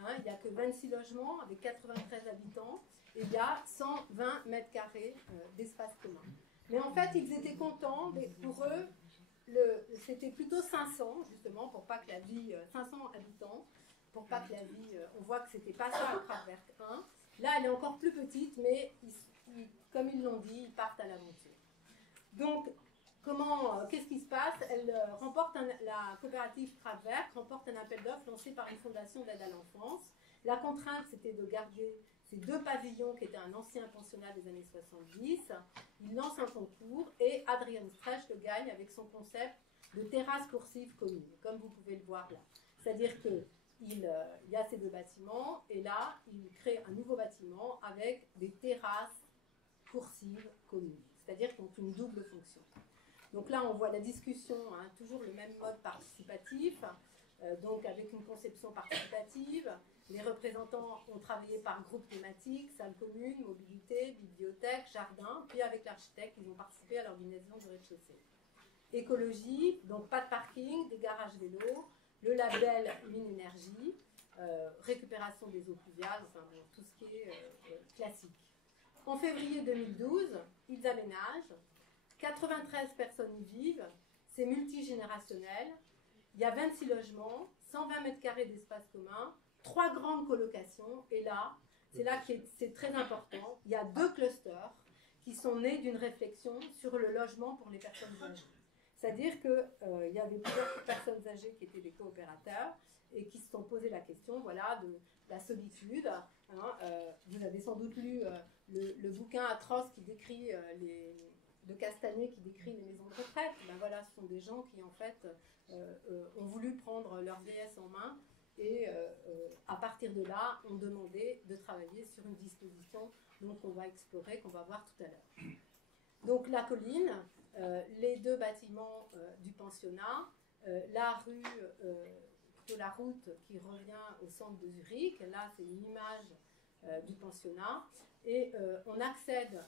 Hein, il n'y a que 26 logements avec 93 habitants et il y a 120 mètres carrés d'espace commun. Mais en fait, ils étaient contents, mais pour eux, c'était plutôt 500, justement, pour pas que la vie, 500 habitants, pour pas que la vie, on voit que c'était pas ça à Kraftwerk 1. Là, elle est encore plus petite, mais comme ils l'ont dit, ils partent à l'aventure. Donc, qu'est-ce qui se passe? La coopérative Kraftwerk remporte un appel d'offres lancé par une fondation d'aide à l'enfance. La contrainte, c'était de garder ces 2 pavillons qui étaient un ancien pensionnat des années 70. Il lance un concours et Adrian Stretch le gagne avec son concept de terrasse coursive commune, comme vous pouvez le voir là. C'est-à-dire qu'il y a ces 2 bâtiments et là, il crée un nouveau bâtiment avec des terrasses coursives communes, c'est-à-dire qu'ils ont une double fonction. Donc là, on voit la discussion, hein, toujours le même mode participatif, donc avec une conception participative. Les représentants ont travaillé par groupe thématique, salle commune, mobilité, bibliothèque, jardin, puis avec l'architecte, ils ont participé à l'organisation du rez-de-chaussée. Écologie, donc pas de parking, des garages vélos, le label Mine Énergie, récupération des eaux pluviales, enfin bon, tout ce qui est classique. En février 2012, ils aménagent. 93 personnes y vivent, c'est multigénérationnel, il y a 26 logements, 120 mètres carrés d'espace commun, 3 grandes colocations, et là, c'est là que c'est très important, il y a 2 clusters qui sont nés d'une réflexion sur le logement pour les personnes âgées. C'est-à-dire qu'il y avait plusieurs personnes âgées qui étaient des coopérateurs et qui se sont posé la question, voilà, de la solitude. Hein, vous avez sans doute lu le bouquin atroce qui décrit de Castanet qui décrit les maisons de retraite. Ben voilà, ce sont des gens qui en fait ont voulu prendre leur vieillesse en main et à partir de là ont demandé de travailler sur une disposition qu'on va explorer, qu'on va voir tout à l'heure. Donc la colline, les 2 bâtiments du pensionnat, la rue, plutôt la route qui revient au centre de Zurich, là c'est une image du pensionnat, et on accède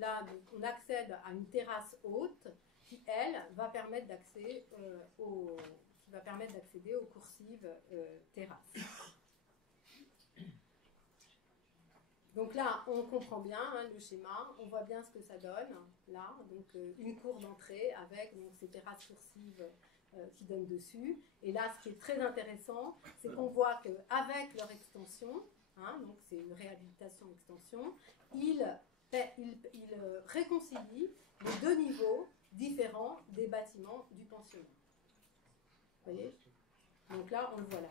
à une terrasse haute qui, elle, va permettre d'accéder aux coursives terrasses. Donc là, on comprend bien le schéma, on voit bien ce que ça donne, là, donc une cour d'entrée avec donc, ces terrasses coursives qui donnent dessus. Et là, ce qui est très intéressant, c'est qu'on voit qu'avec leur extension, donc c'est une réhabilitation-extension, ils réconcilient les deux niveaux différents des bâtiments du pensionnat. Vous voyez? Donc là, on le voit là.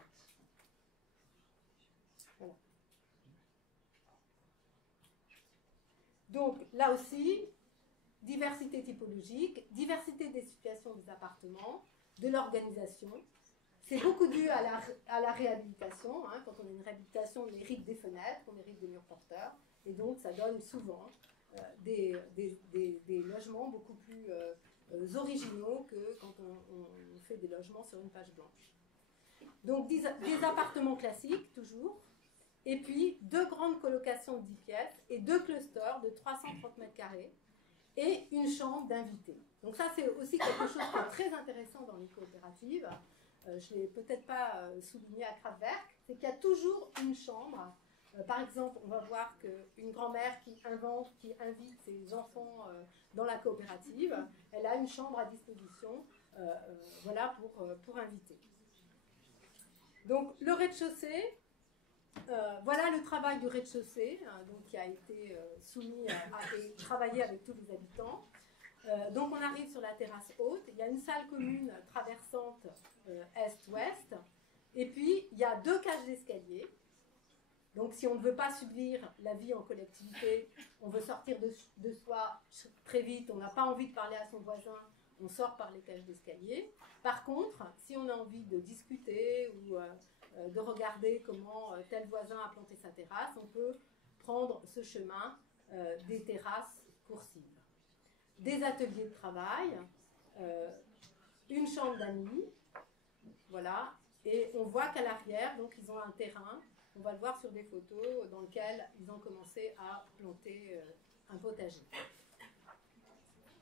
Voilà. Donc là aussi, diversité typologique, diversité des situations des appartements, de l'organisation. C'est beaucoup dû à la réhabilitation. Quand on a une réhabilitation, on hérite des fenêtres, on hérite des murs porteurs. Et donc, ça donne souvent des logements beaucoup plus originaux que quand on fait des logements sur une page blanche. Donc, des appartements classiques, toujours. Et puis, 2 grandes colocations de 10 pièces et 2 clusters de 330 mètres carrés et une chambre d'invités. Donc ça, c'est aussi quelque chose qui est très intéressant dans les coopératives. Je ne l'ai peut-être pas souligné à Kraftwerk, c'est qu'il y a toujours une chambre. Par exemple, on va voir qu'une grand-mère qui invite ses enfants dans la coopérative, elle a une chambre à disposition voilà, pour inviter. Donc, le rez-de-chaussée, voilà le travail du rez-de-chaussée, donc, qui a été soumis et travaillé avec tous les habitants. Donc, on arrive sur la terrasse haute. Il y a une salle commune traversante est-ouest. Et puis, il y a 2 cages d'escalier. Donc, si on ne veut pas subir la vie en collectivité, on veut sortir de soi très vite, on n'a pas envie de parler à son voisin, on sort par les cages d'escalier. Par contre, si on a envie de discuter ou de regarder comment tel voisin a planté sa terrasse, on peut prendre ce chemin des terrasses coursives. Des ateliers de travail, une chambre d'amis, voilà, et on voit qu'à l'arrière, donc ils ont un terrain, on va le voir sur des photos, dans lequel ils ont commencé à planter un potager.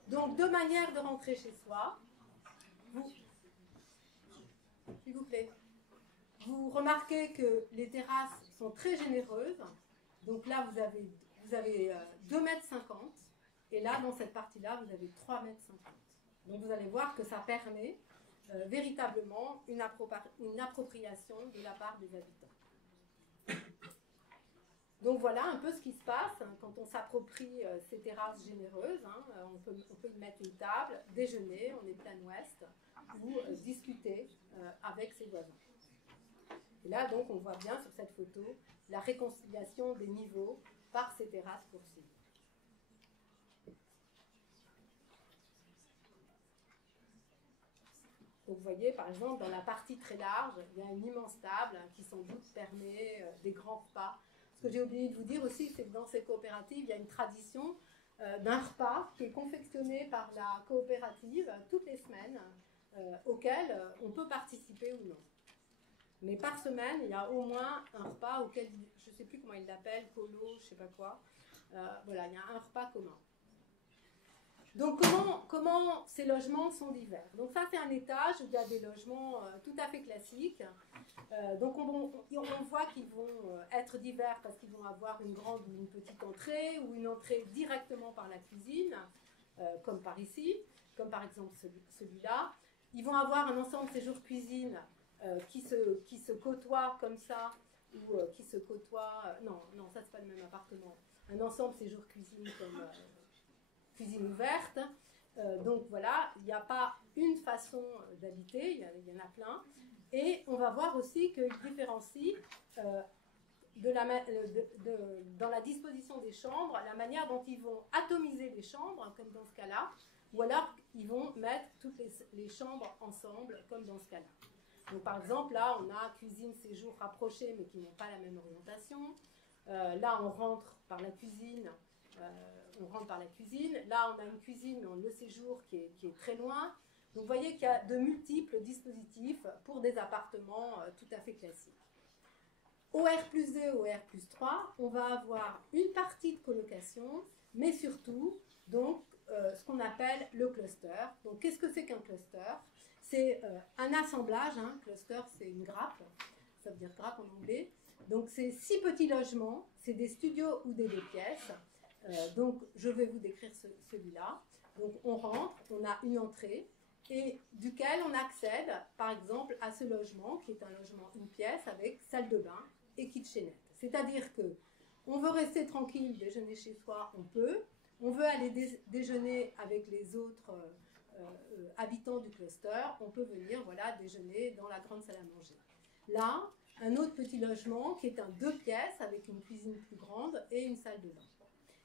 Donc, 2 manières de rentrer chez soi. S'il vous plaît. Vous remarquez que les terrasses sont très généreuses. Donc là, vous avez 2,50 mètres. Et là, dans cette partie-là, vous avez 3,50 mètres. Donc vous allez voir que ça permet véritablement une appropriation de la part des habitants. Donc voilà un peu ce qui se passe quand on s'approprie ces terrasses généreuses. On peut y mettre une table, déjeuner, on est plein ouest, ou discuter avec ses voisins. Et là, donc, on voit bien sur cette photo la réconciliation des niveaux par ces terrasses coursives. Donc, vous voyez, par exemple, dans la partie très large, il y a une immense table qui, sans doute, permet des grands repas. Ce que j'ai oublié de vous dire aussi, c'est que dans ces coopératives, il y a une tradition d'un repas qui est confectionné par la coopérative toutes les semaines, auquel on peut participer ou non. Mais par semaine, il y a au moins un repas auquel, je ne sais plus comment ils l'appellent, colo, je ne sais pas quoi. Voilà, il y a un repas commun. Donc, comment ces logements sont divers? Donc, ça, c'est un étage où il y a des logements tout à fait classiques. Donc, on voit qu'ils vont être divers parce qu'ils vont avoir une grande ou une petite entrée ou une entrée directement par la cuisine, comme par ici, comme par exemple celui-là. Ils vont avoir un ensemble séjour cuisine qui se côtoient comme ça, ou qui se côtoient... non, ça, c'est pas le même appartement. Un ensemble séjour cuisine comme... cuisine ouverte, donc voilà, il n'y a pas une façon d'habiter, il y en a plein, et on va voir aussi qu'ils différencient dans la disposition des chambres, la manière dont ils vont atomiser les chambres, comme dans ce cas-là, ou alors ils vont mettre toutes les chambres ensemble, comme dans ce cas-là. Donc par exemple, là, on a cuisine, séjour rapprochés, mais qui n'ont pas la même orientation. Là, on rentre par la cuisine, Là, on a une cuisine, mais le séjour qui est très loin. Donc, vous voyez qu'il y a de multiples dispositifs pour des appartements tout à fait classiques. Au R+2, au R+3, on va avoir une partie de colocation, mais surtout, donc, ce qu'on appelle le cluster. Donc, qu'est-ce que c'est qu'un cluster? C'est un assemblage, hein. Cluster, c'est une grappe, ça veut dire grappe en anglais. Donc, c'est 6 petits logements, c'est des studios ou des 2 pièces. Donc, je vais vous décrire celui-là. Donc, on rentre, on a une entrée, et duquel on accède, par exemple, à ce logement, qui est un logement une pièce avec salle de bain et kitchenette. C'est-à-dire que on veut rester tranquille, déjeuner chez soi, on peut. On veut aller déjeuner avec les autres habitants du cluster, on peut venir voilà, déjeuner dans la grande salle à manger. Là, un autre petit logement qui est un 2 pièces avec une cuisine plus grande et une salle de bain.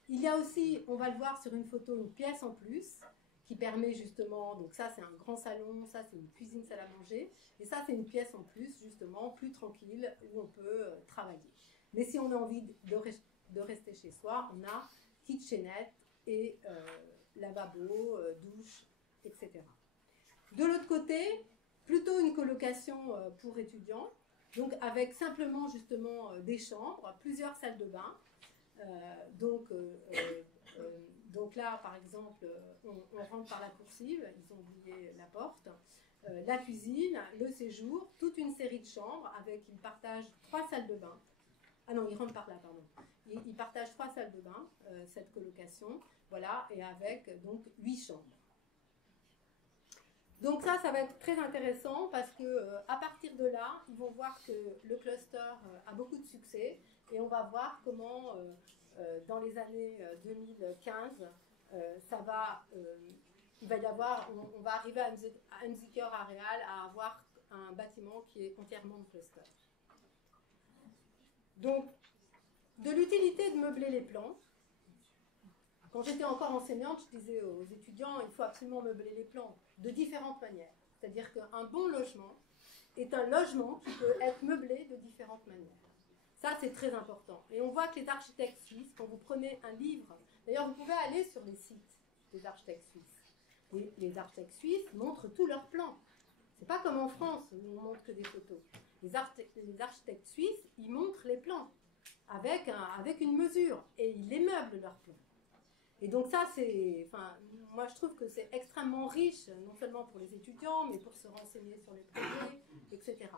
Il y a aussi, on va le voir sur une photo, une pièce en plus qui permet justement, donc ça c'est un grand salon, ça c'est une cuisine salle à manger, et ça c'est une pièce en plus justement plus tranquille où on peut travailler. Mais si on a envie de rester chez soi, on a kitchenette et lavabo, douche, etc. De l'autre côté, plutôt une colocation pour étudiants, donc avec simplement justement des chambres, plusieurs salles de bain. Donc là, par exemple, on rentre par la coursive, ils ont oublié la porte, la cuisine, le séjour, toute une série de chambres avec, ils partagent 3 salles de bain. Ah non, ils rentrent par là, pardon. Ils partagent 3 salles de bain, cette colocation, voilà, et avec donc 8 chambres. Donc ça va être très intéressant parce que à partir de là, ils vont voir que le cluster a beaucoup de succès et on va voir comment dans les années 2015, il va y avoir, on va arriver à Unzicker Areal à avoir un bâtiment qui est entièrement de cluster. Donc, de l'utilité de meubler les plans. Quand j'étais encore enseignante, je disais aux étudiants, il faut absolument meubler les plans de différentes manières. C'est-à-dire qu'un bon logement est un logement qui peut être meublé de différentes manières. Ça, c'est très important. Et on voit que les architectes suisses, quand vous prenez un livre, d'ailleurs, vous pouvez aller sur les sites des architectes suisses. Les architectes suisses montrent tous leurs plans. C'est pas comme en France où on montre que des photos. Les architectes suisses, ils montrent les plans avec une mesure et ils les meublent leurs plans. Et donc ça, moi je trouve que c'est extrêmement riche, non seulement pour les étudiants, mais pour se renseigner sur les projets, etc.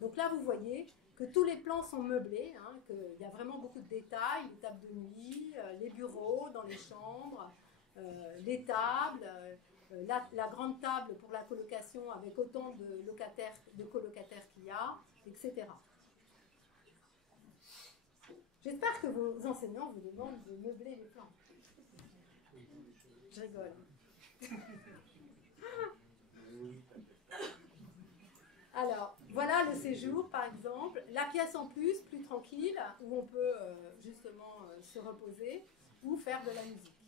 Donc là, vous voyez que tous les plans sont meublés, hein, qu'il y a vraiment beaucoup de détails, les tables de nuit, les bureaux dans les chambres, les tables, la grande table pour la colocation avec autant de colocataires qu'il y a, etc. J'espère que vos enseignants vous demandent de meubler les plans. Je rigole. Alors, voilà le séjour, par exemple. La pièce en plus tranquille, où on peut justement se reposer ou faire de la musique.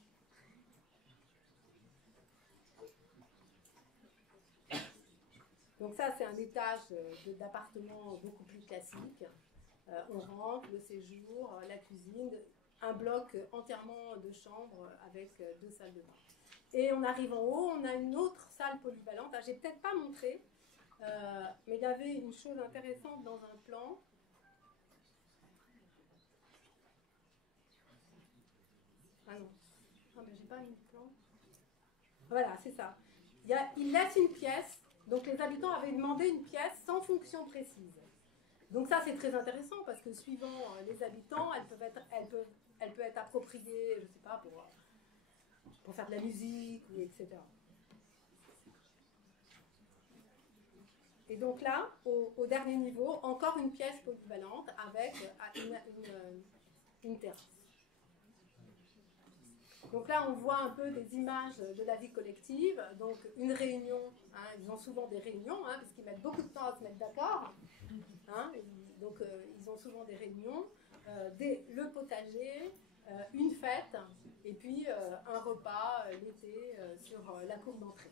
Donc ça, c'est un étage d'appartement beaucoup plus classique. On rentre, le séjour, la cuisine, un bloc entièrement de chambres avec 2 salles de bain. Et on arrive en haut, on a une autre salle polyvalente. Je n'ai peut-être pas montré, mais il y avait une chose intéressante dans un plan. Ah non, mais j'ai pas mis le plan. Voilà, c'est ça. Il laisse une pièce, donc les habitants avaient demandé une pièce sans fonction précise. Donc ça, c'est très intéressant parce que suivant les habitants, elle peut être appropriée, je ne sais pas, pour faire de la musique, etc. Et donc là, au dernier niveau, encore une pièce polyvalente avec une terrasse. Donc là, on voit un peu des images de la vie collective. Donc une réunion, hein, ils ont souvent des réunions, hein, parce qu'ils mettent beaucoup de temps à se mettre d'accord. Hein, donc ils ont souvent des réunions, le potager, une fête, et puis un repas l'été sur la cour d'entrée.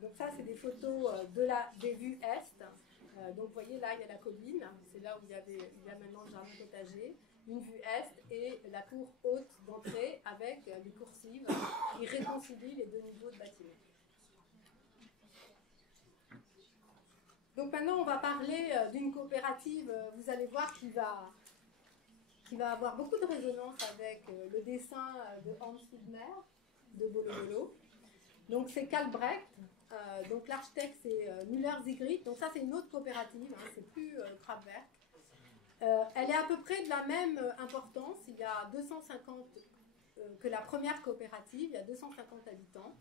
Donc ça, c'est des photos des vues est. Donc vous voyez, là, il y a la colline, c'est là où il y a maintenant le jardin potager, une vue est et la cour haute d'entrée avec les coursives qui réconcilient les 2 niveaux de bâtiment. Donc maintenant, on va parler d'une coopérative, vous allez voir, qui va avoir beaucoup de résonance avec le dessin de Hans Widmer, de Bolo Bolo. Donc c'est Karl Brecht, donc l'architecte c'est Müller-Siegfried, donc ça c'est une autre coopérative, hein, c'est plus Kraftwerk. Elle est à peu près de la même importance, il y a 250 que la première coopérative, il y a 250 habitants.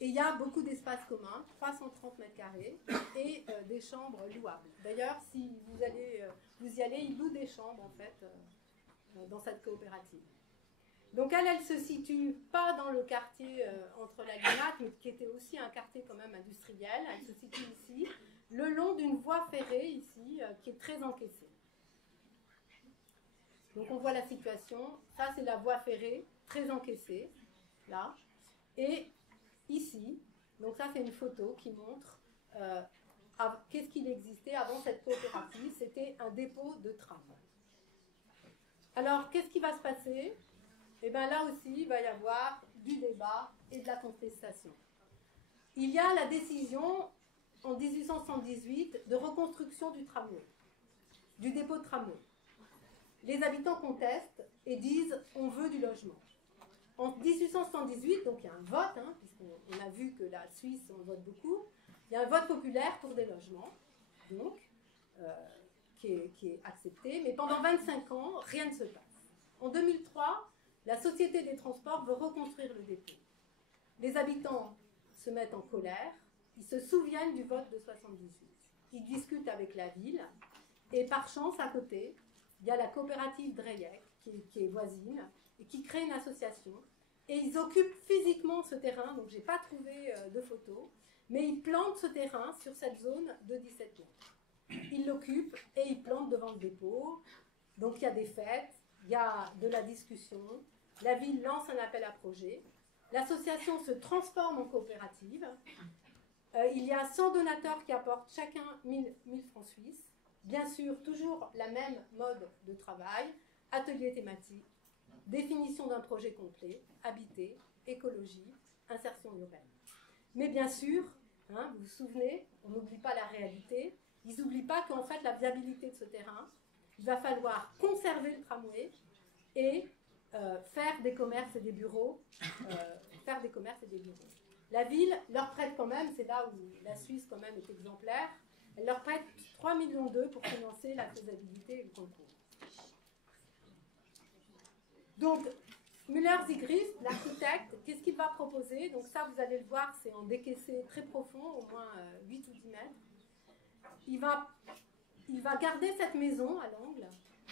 Et il y a beaucoup d'espaces communs, 330 mètres carrés, et des chambres louables. D'ailleurs, si vous y allez, ils louent des chambres, en fait, dans cette coopérative. Donc, elle se situe pas dans le quartier entre la Limate, mais qui était aussi un quartier quand même industriel. Elle se situe ici, le long d'une voie ferrée, ici, qui est très encaissée. Donc, on voit la situation. Ça, c'est la voie ferrée, très encaissée, là. Et ici, donc ça c'est une photo qui montre qu'est-ce qu'il existait avant cette coopérative. C'était un dépôt de tram. Alors, qu'est-ce qui va se passer? Eh bien là aussi, il va y avoir du débat et de la contestation. Il y a la décision en 1878 de reconstruction du tramway, du dépôt de tramway. Les habitants contestent et disent on veut du logement. En 1878, donc il y a un vote, hein, puisqu'on a vu que la Suisse, on vote beaucoup, il y a un vote populaire pour des logements, donc, qui est accepté, mais pendant 25 ans, rien ne se passe. En 2003, la Société des Transports veut reconstruire le dépôt. Les habitants se mettent en colère, ils se souviennent du vote de 78. Ils discutent avec la ville, et par chance, à côté, il y a la coopérative Dreyek, qui est voisine, et qui crée une association. Et ils occupent physiquement ce terrain, donc je n'ai pas trouvé de photos, mais ils plantent ce terrain sur cette zone de 17 mètres. Ils l'occupent et ils plantent devant le dépôt. Donc il y a des fêtes, il y a de la discussion, la ville lance un appel à projet, l'association se transforme en coopérative, il y a 100 donateurs qui apportent chacun 1000 francs suisses, bien sûr toujours la même mode de travail, atelier thématique, définition d'un projet complet, habité, écologie, insertion urbaine. Mais bien sûr, hein, vous vous souvenez, on n'oublie pas la réalité, ils n'oublient pas qu'en fait la viabilité de ce terrain, il va falloir conserver le tramway et faire des commerces et des bureaux. La ville leur prête quand même, c'est là où la Suisse quand même est exemplaire, elle leur prête 3,2 millions pour financer la faisabilité et le concours. Donc, Müller-Siegfried, l'architecte, qu'est-ce qu'il va proposer? Donc ça, vous allez le voir, c'est en décaissé très profond, au moins 8 ou 10 mètres. Il va garder cette maison à l'angle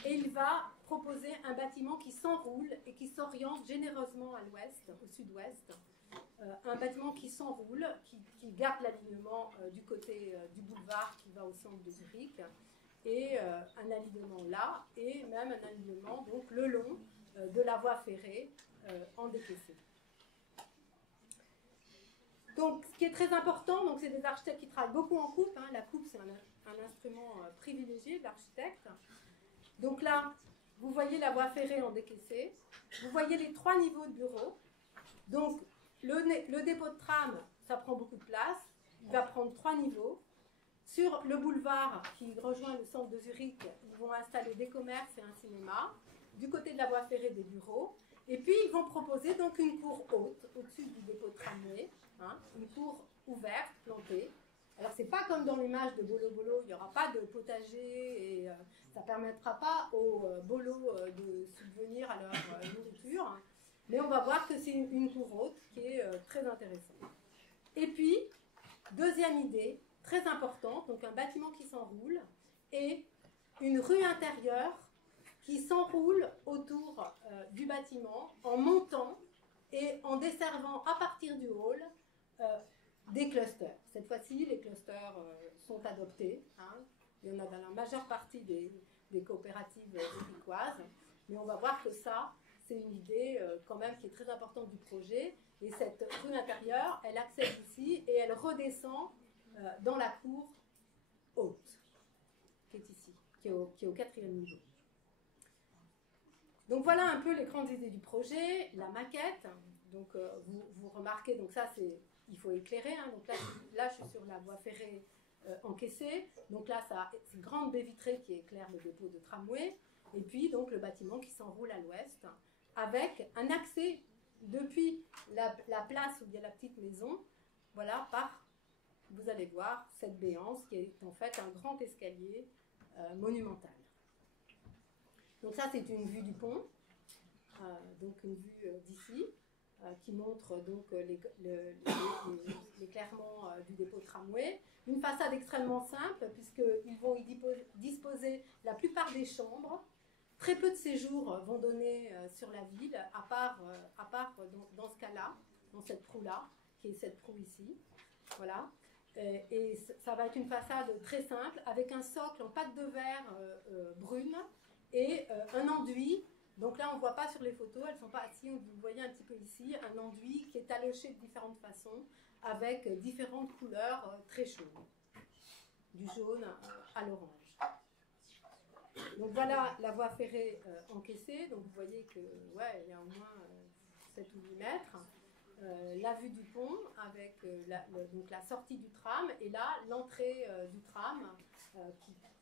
et il va proposer un bâtiment qui s'enroule et qui s'oriente généreusement à l'ouest, au sud-ouest. Un bâtiment qui s'enroule, qui garde l'alignement du côté du boulevard qui va au centre de Zurich, et un alignement là, et même un alignement donc le long de la voie ferrée en décaissé. Donc, ce qui est très important, donc c'est des architectes qui travaillent beaucoup en coupe. Hein. La coupe, c'est un instrument privilégié de l'architecte. Donc là, vous voyez la voie ferrée en décaissé. Vous voyez les 3 niveaux de bureaux. Donc, le dépôt de tram, ça prend beaucoup de place. Il va prendre 3 niveaux. Sur le boulevard qui rejoint le centre de Zurich, ils vont installer des commerces et un cinéma. Du côté de la voie ferrée, des bureaux. Et puis, ils vont proposer donc une cour haute au-dessus du dépôt de tramway, hein, une cour ouverte, plantée. Alors, c'est pas comme dans l'image de Bolo Bolo, il n'y aura pas de potager et ça ne permettra pas aux bolos de subvenir à leur nourriture. Mais on va voir que c'est une cour haute qui est très intéressante. Et puis, deuxième idée, très importante, donc un bâtiment qui s'enroule et une rue intérieure qui s'enroule autour du bâtiment en montant et en desservant à partir du hall des clusters. Cette fois-ci, les clusters sont adoptés. Hein. Il y en a dans la majeure partie des coopératives zurichoises. Mais on va voir que ça, c'est une idée quand même qui est très importante du projet. Et cette rue intérieure, elle accède ici et elle redescend dans la cour haute, qui est ici, qui est au 4e niveau. Donc voilà un peu les grandes idées du projet, la maquette. Donc vous remarquez, donc ça c'est, il faut éclairer. Hein, donc là je suis sur la voie ferrée encaissée. Donc là, ça a une grande baie vitrée qui éclaire le dépôt de tramway. Et puis, donc, le bâtiment qui s'enroule à l'ouest, avec un accès depuis la place où il y a la petite maison, voilà, vous allez voir, cette béance qui est en fait un grand escalier monumental. Donc ça, c'est une vue du pont, donc une vue d'ici, qui montre donc l'éclairement du dépôt de tramway. Une façade extrêmement simple, puisqu'ils vont y disposer la plupart des chambres. Très peu de séjours vont donner sur la ville, à part dans ce cas-là, dans cette proue-là, qui est cette proue ici. Voilà. Et ça va être une façade très simple, avec un socle en pâte de verre brune et un enduit. Donc là, on ne voit pas sur les photos, elles ne sont pas assises, vous voyez un petit peu ici, un enduit qui est taloché de différentes façons, avec différentes couleurs très chaudes, du jaune à l'orange. Donc voilà la voie ferrée encaissée, donc vous voyez que ouais, il y a au moins 7 ou 8 mètres. La vue du pont avec donc la sortie du tram et là l'entrée du tram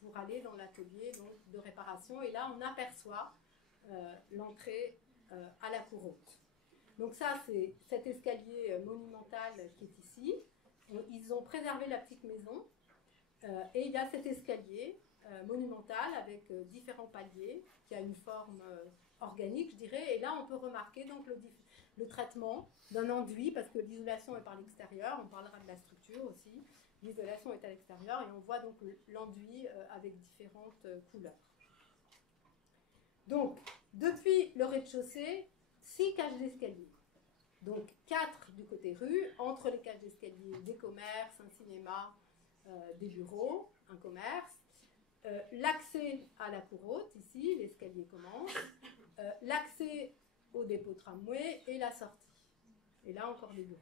pour aller dans l'atelier de réparation. Et là on aperçoit l'entrée à la cour haute. Donc ça c'est cet escalier monumental qui est ici. Ils ont préservé la petite maison et il y a cet escalier monumental avec différents paliers qui a une forme organique je dirais. Et là on peut remarquer donc le traitement d'un enduit, parce que l'isolation est par l'extérieur, on parlera de la structure aussi, l'isolation est à l'extérieur, et on voit donc l'enduit avec différentes couleurs. Donc, depuis le rez-de-chaussée, 6 cages d'escalier. Donc, 4 du côté rue, entre les cages d'escalier, des commerces, un cinéma, des bureaux, un commerce. L'accès à la cour haute, ici, l'escalier commence. L'accès au dépôt tramway et la sortie. Et là encore des bureaux.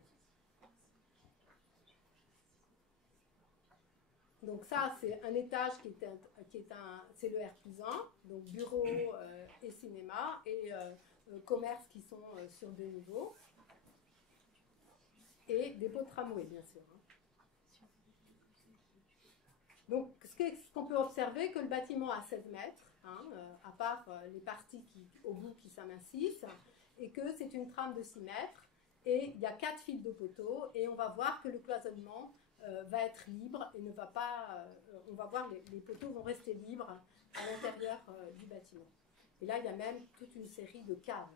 Donc ça c'est un étage c'est le R+1, donc bureau et cinéma et commerce qui sont sur 2 niveaux. Et dépôt de tramway bien sûr. Donc ce qu'on peut observer, que le bâtiment a 16 mètres. À part les parties au bout qui s'amincissent, et que c'est une trame de 6 mètres, et il y a 4 fils de poteaux, et on va voir que le cloisonnement va être libre, et ne va pas, on va voir les poteaux vont rester libres à l'intérieur du bâtiment. Et là, il y a même toute une série de caves.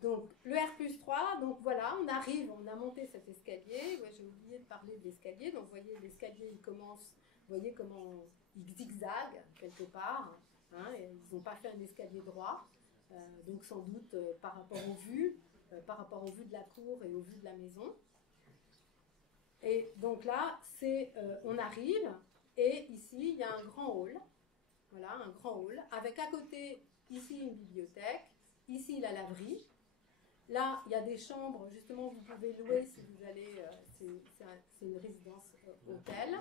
Donc, le R+3, donc voilà, on a monté cet escalier. Ouais, j'ai oublié de parler de l'escalier. Donc, vous voyez, l'escalier, il commence, vous voyez comment il zigzague quelque part. Et ils n'ont pas fait un escalier droit. Donc, sans doute par rapport aux vues de la cour et aux vues de la maison. Et donc là, on arrive, et ici, il y a un grand hall. Voilà, un grand hall, avec à côté, ici, une bibliothèque, ici, la laverie. Là, il y a des chambres, justement, vous pouvez louer si vous allez, c'est une résidence hôtel.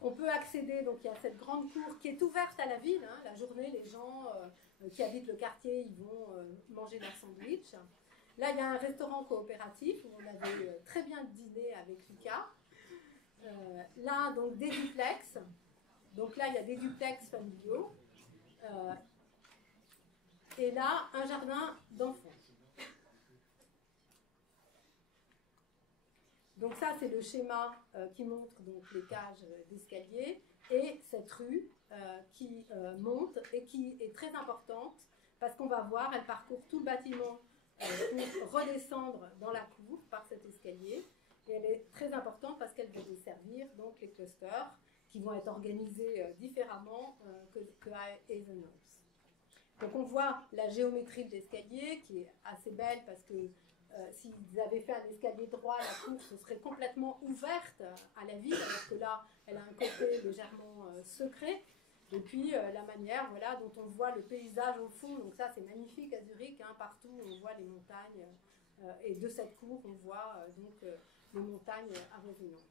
On peut accéder, donc il y a cette grande cour qui est ouverte à la ville. La journée, les gens qui habitent le quartier, ils vont manger leur sandwich. Là, il y a un restaurant coopératif où on avait très bien dîné avec Lucas. Là, donc des duplex. Donc là, il y a des duplex familiaux. Et là, un jardin d'enfants. Donc ça, c'est le schéma qui montre donc les cages d'escalier et cette rue qui monte et qui est très importante parce qu'on va voir, elle parcourt tout le bâtiment pour redescendre dans la cour par cet escalier. Et elle est très importante parce qu'elle va desservir donc les clusters qui vont être organisés différemment qu'à Hazelhouse. Donc on voit la géométrie de l'escalier qui est assez belle parce que s'ils avaient fait un escalier droit, la cour se serait complètement ouverte à la ville, alors que là, elle a un côté légèrement secret. Et puis la manière dont on voit le paysage au fond, donc ça c'est magnifique à Zurich, partout on voit les montagnes, et de cette cour on voit les montagnes avoisinantes.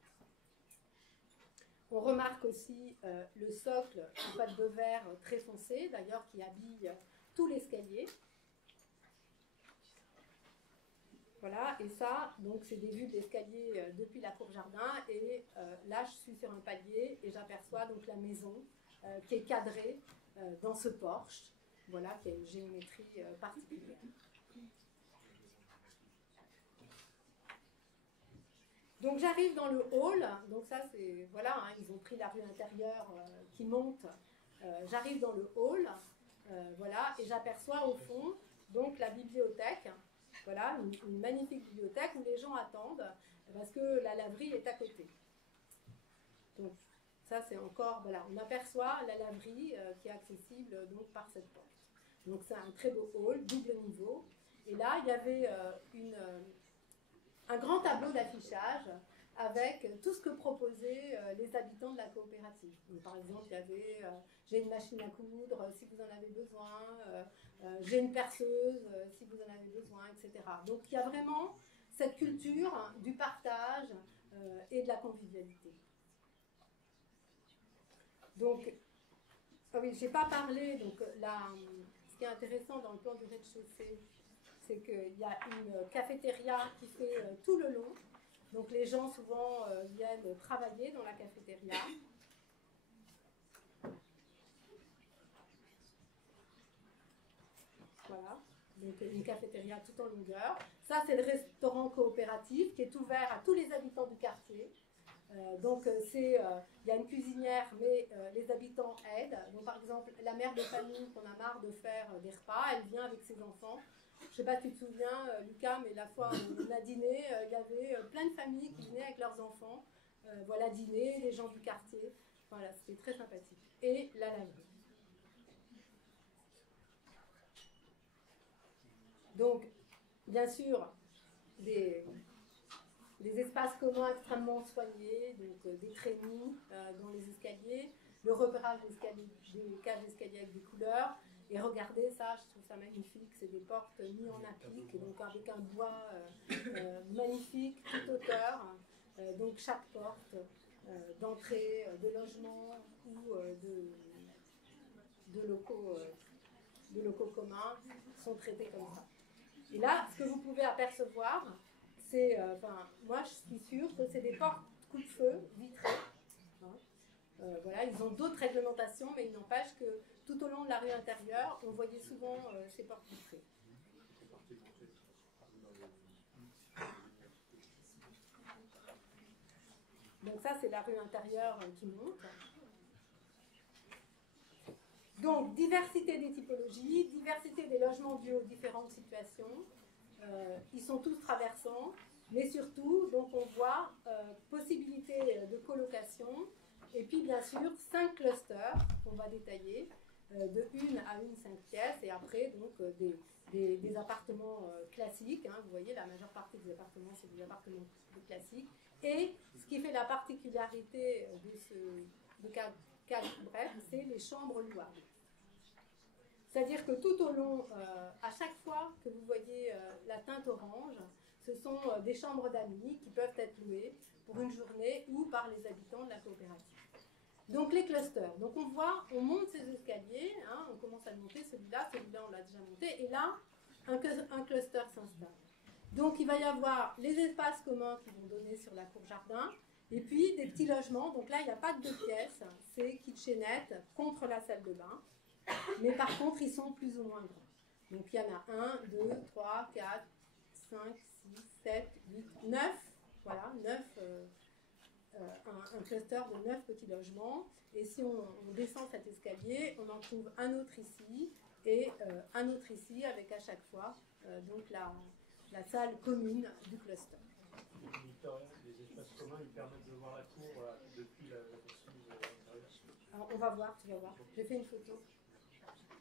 On remarque aussi le socle en pâte de verre très foncé, d'ailleurs qui habille tout l'escalier. Voilà, et ça, donc c'est des vues de l'escalier depuis la cour jardin. Et là, je suis sur un palier et j'aperçois donc la maison qui est cadrée dans ce porche. Voilà, qui a une géométrie particulière. Donc j'arrive dans le hall, donc ça c'est, voilà, hein, ils ont pris la rue intérieure qui monte. J'arrive dans le hall, voilà, et j'aperçois au fond donc la bibliothèque, voilà, une magnifique bibliothèque où les gens attendent parce que la laverie est à côté. Donc ça c'est encore, voilà, on aperçoit la laverie qui est accessible donc par cette porte. Donc c'est un très beau hall, double niveau, et là il y avait un grand tableau d'affichage avec tout ce que proposaient les habitants de la coopérative. Donc, par exemple, il y avait j'ai une machine à coudre si vous en avez besoin, j'ai une perceuse si vous en avez besoin, etc. Donc il y a vraiment cette culture du partage et de la convivialité. Donc, oui, je n'ai pas parlé, donc ce qui est intéressant dans le plan du rez-de-chaussée, c'est qu'il y a une cafétéria qui fait tout le long. Donc les gens souvent viennent travailler dans la cafétéria. Voilà, donc une cafétéria tout en longueur. Ça c'est le restaurant coopératif qui est ouvert à tous les habitants du quartier. Donc il y a une cuisinière, mais les habitants aident. Donc par exemple, la mère de famille qu'on a marre de faire des repas, elle vient avec ses enfants. Je ne sais pas si tu te souviens, Lucas, mais la fois où on a dîné, il y avait plein de familles qui venaient avec leurs enfants. Voilà, dîner, les gens du quartier. Voilà, c'était très sympathique. Et la laverie. Donc, bien sûr, des espaces communs extrêmement soignés, donc des trémies dans les escaliers, le repérage des cages d'escalier avec des couleurs. Et regardez ça, je trouve ça magnifique, c'est des portes mises en applique, donc avec un bois magnifique, toute hauteur. Donc chaque porte d'entrée de logement ou de locaux communs sont traités comme ça. Et là, ce que vous pouvez apercevoir, c'est, moi je suis sûre que c'est des portes coup-de-feu vitrées. Voilà, ils ont d'autres réglementations, mais il n'empêche que tout au long de la rue intérieure, on voyait souvent ces portes vitrées. Donc ça, c'est la rue intérieure qui monte. Donc, diversité des typologies, diversité des logements dus aux différentes situations. Ils sont tous traversants, mais surtout, donc on voit possibilité de colocation. Et puis, bien sûr, 5 clusters qu'on va détailler, de 1 à 5 pièces, et après, donc, des appartements classiques. Hein, vous voyez, la majeure partie des appartements, c'est des appartements classiques. Et ce qui fait la particularité de cadre bref, c'est les chambres louables. C'est-à-dire que tout au long, à chaque fois que vous voyez la teinte orange, ce sont des chambres d'amis qui peuvent être louées pour une journée ou par les habitants de la coopérative. Donc les clusters. Donc on voit, on monte ces escaliers, hein, on commence à le monter, celui-là on l'a déjà monté, et là, un cluster s'installe. Donc il va y avoir les espaces communs qui vont donner sur la cour jardin, et puis des petits logements. Donc là, il n'y a pas de 2 pièces, c'est kitchenette contre la salle de bain. Mais par contre, ils sont plus ou moins grands. Donc il y en a 1, 2, 3, 4, 5, 6, 7, 8, 9. Voilà, 9. Un cluster de 9 petits logements. Et si on descend cet escalier, on en trouve un autre ici et un autre ici, avec à chaque fois donc la salle commune du cluster. Les espaces communs, ils permettent de voir la cour depuis la Alors, on va voir, tu vas voir. J'ai fait une photo.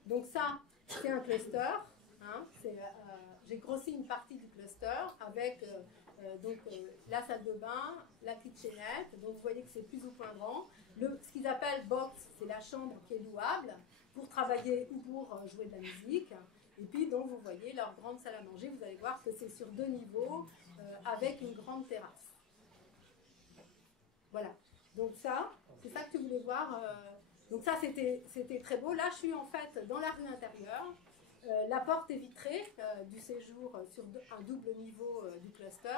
Donc ça, c'est un cluster. Hein, j'ai grossi une partie du cluster avec la salle de bain, la kitchenette. Donc vous voyez que c'est plus ou moins grand. Ce qu'ils appellent box, c'est la chambre qui est louable pour travailler ou pour jouer de la musique. Et puis donc vous voyez leur grande salle à manger. Vous allez voir que c'est sur 2 niveaux avec une grande terrasse. Voilà. Donc ça, c'est ça que tu voulais voir. Donc ça, c'était très beau. Là, je suis en fait dans la rue intérieure. La porte est vitrée du séjour sur un double niveau du cluster.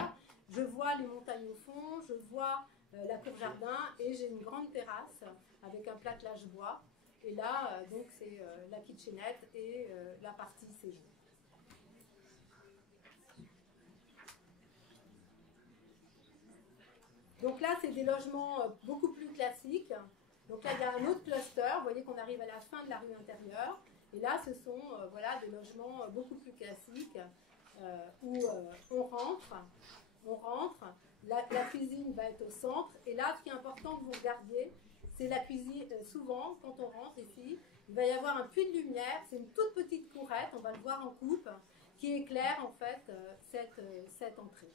Je vois les montagnes au fond, je vois la cour jardin et j'ai une grande terrasse avec un platelage bois. Et là, donc c'est la kitchenette et la partie séjour. Donc là, c'est des logements beaucoup plus classiques. Donc là, il y a un autre cluster. Vous voyez qu'on arrive à la fin de la rue intérieure. Et là, ce sont voilà, des logements beaucoup plus classiques où on rentre. La cuisine va être au centre. Et là, ce qui est important que vous regardiez, c'est la cuisine. Souvent, quand on rentre ici, il va y avoir un puits de lumière. C'est une toute petite courette, on va le voir en coupe, qui éclaire en fait cette entrée.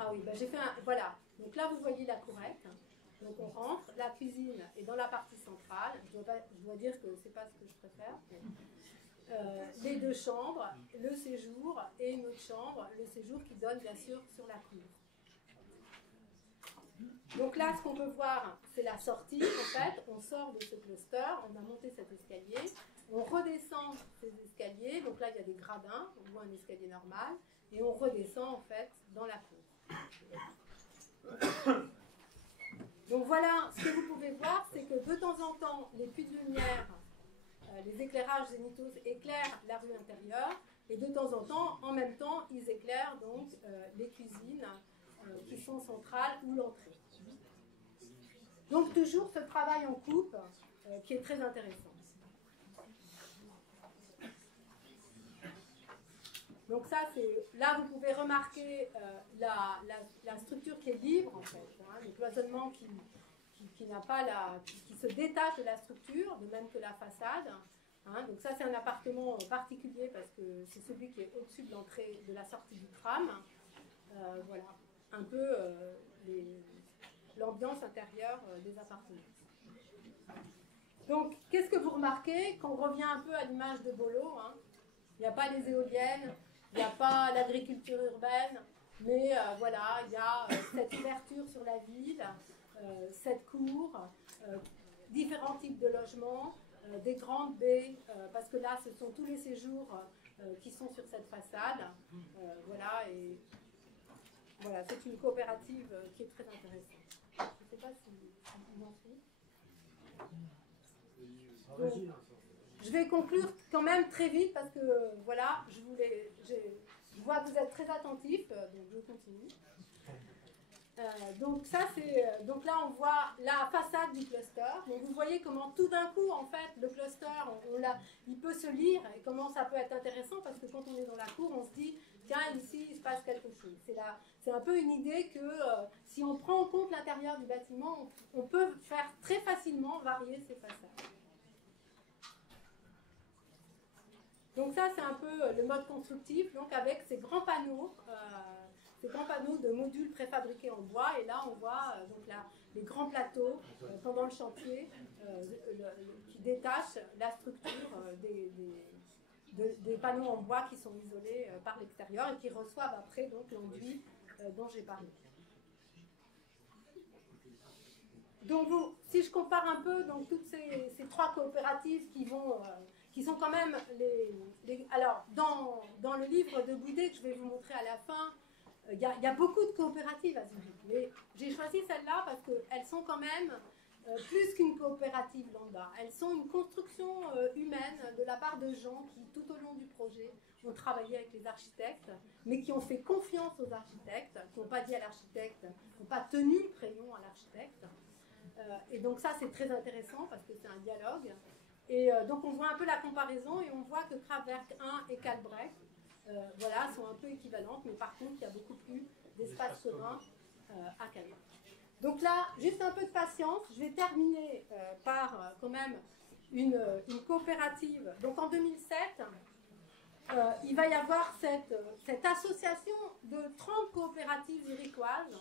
Ah oui, ben j'ai fait un... Voilà. Donc là, vous voyez la courette. Donc on rentre. La cuisine est dans la partie centrale. Je dois dire que c'est pas ce que je préfère. Les deux chambres, le séjour et une autre chambre, le séjour qui donne bien sûr sur la cour. Donc là, ce qu'on peut voir, c'est la sortie. En fait, on sort de ce cluster, on a monté cet escalier, on redescend ces escaliers. Donc là, il y a des gradins, on voit un escalier normal, et on redescend en fait dans la cour. Donc voilà, ce que vous pouvez voir, c'est que de temps en temps, les puits de lumière, les éclairages zénithaux éclairent la rue intérieure, et de temps en temps, en même temps, ils éclairent donc les cuisines qui sont centrales ou l'entrée. Donc toujours ce travail en coupe qui est très intéressant. Donc ça, c'est là vous pouvez remarquer la structure qui est libre en fait, hein, le cloisonnement qui n'a pas qui se détache de la structure, de même que la façade. Hein, donc ça, c'est un appartement particulier parce que c'est celui qui est au-dessus de l'entrée, de la sortie du tram. Voilà, un peu l'ambiance intérieure des appartements. Donc, qu'est-ce que vous remarquez quand on revient un peu à l'image de Bolo, hein, il n'y a pas les éoliennes, il n'y a pas l'agriculture urbaine, mais voilà, il y a cette ouverture sur la ville, cette cour, différents types de logements, des grandes baies, parce que là, ce sont tous les séjours qui sont sur cette façade. Voilà, et voilà, c'est une coopérative qui est très intéressante. Je ne sais pas si vous en suivez. Donc, je vais conclure quand même très vite parce que voilà, je vois que vous êtes très attentifs, donc je continue. Donc ça c'est donc là on voit la façade du cluster. Donc vous voyez comment tout d'un coup en fait le cluster il peut se lire et comment ça peut être intéressant parce que quand on est dans la cour on se dit tiens ici il se passe quelque chose. C'est un peu une idée que si on prend en compte l'intérieur du bâtiment on peut faire très facilement varier ces façades. Donc ça c'est un peu le mode constructif donc avec ces grands panneaux. Ces grands panneaux de modules préfabriqués en bois, et là on voit donc les grands plateaux pendant le chantier qui détachent la structure des panneaux en bois qui sont isolés par l'extérieur et qui reçoivent après donc l'enduit dont j'ai parlé. Donc si je compare un peu donc toutes ces trois coopératives qui sont quand même alors dans le livre de Boudet que je vais vous montrer à la fin. Il y a beaucoup de coopératives à Zurich, mais j'ai choisi celle-là parce qu'elles sont quand même plus qu'une coopérative lambda. Elles sont une construction humaine de la part de gens qui, tout au long du projet, ont travaillé avec les architectes, mais qui ont fait confiance aux architectes, qui n'ont pas dit à l'architecte, qui n'ont pas tenu le crayon à l'architecte. Et donc ça, c'est très intéressant parce que c'est un dialogue. Et donc on voit un peu la comparaison et on voit que Kraftwerk 1 et Kalkbrecht, voilà, sont un peu équivalentes, mais par contre, il y a beaucoup plus d'espace commun à Kalkbrecht. Donc là, juste un peu de patience, je vais terminer par quand même une coopérative. Donc en 2007, il va y avoir cette association de 30 coopératives zurichoises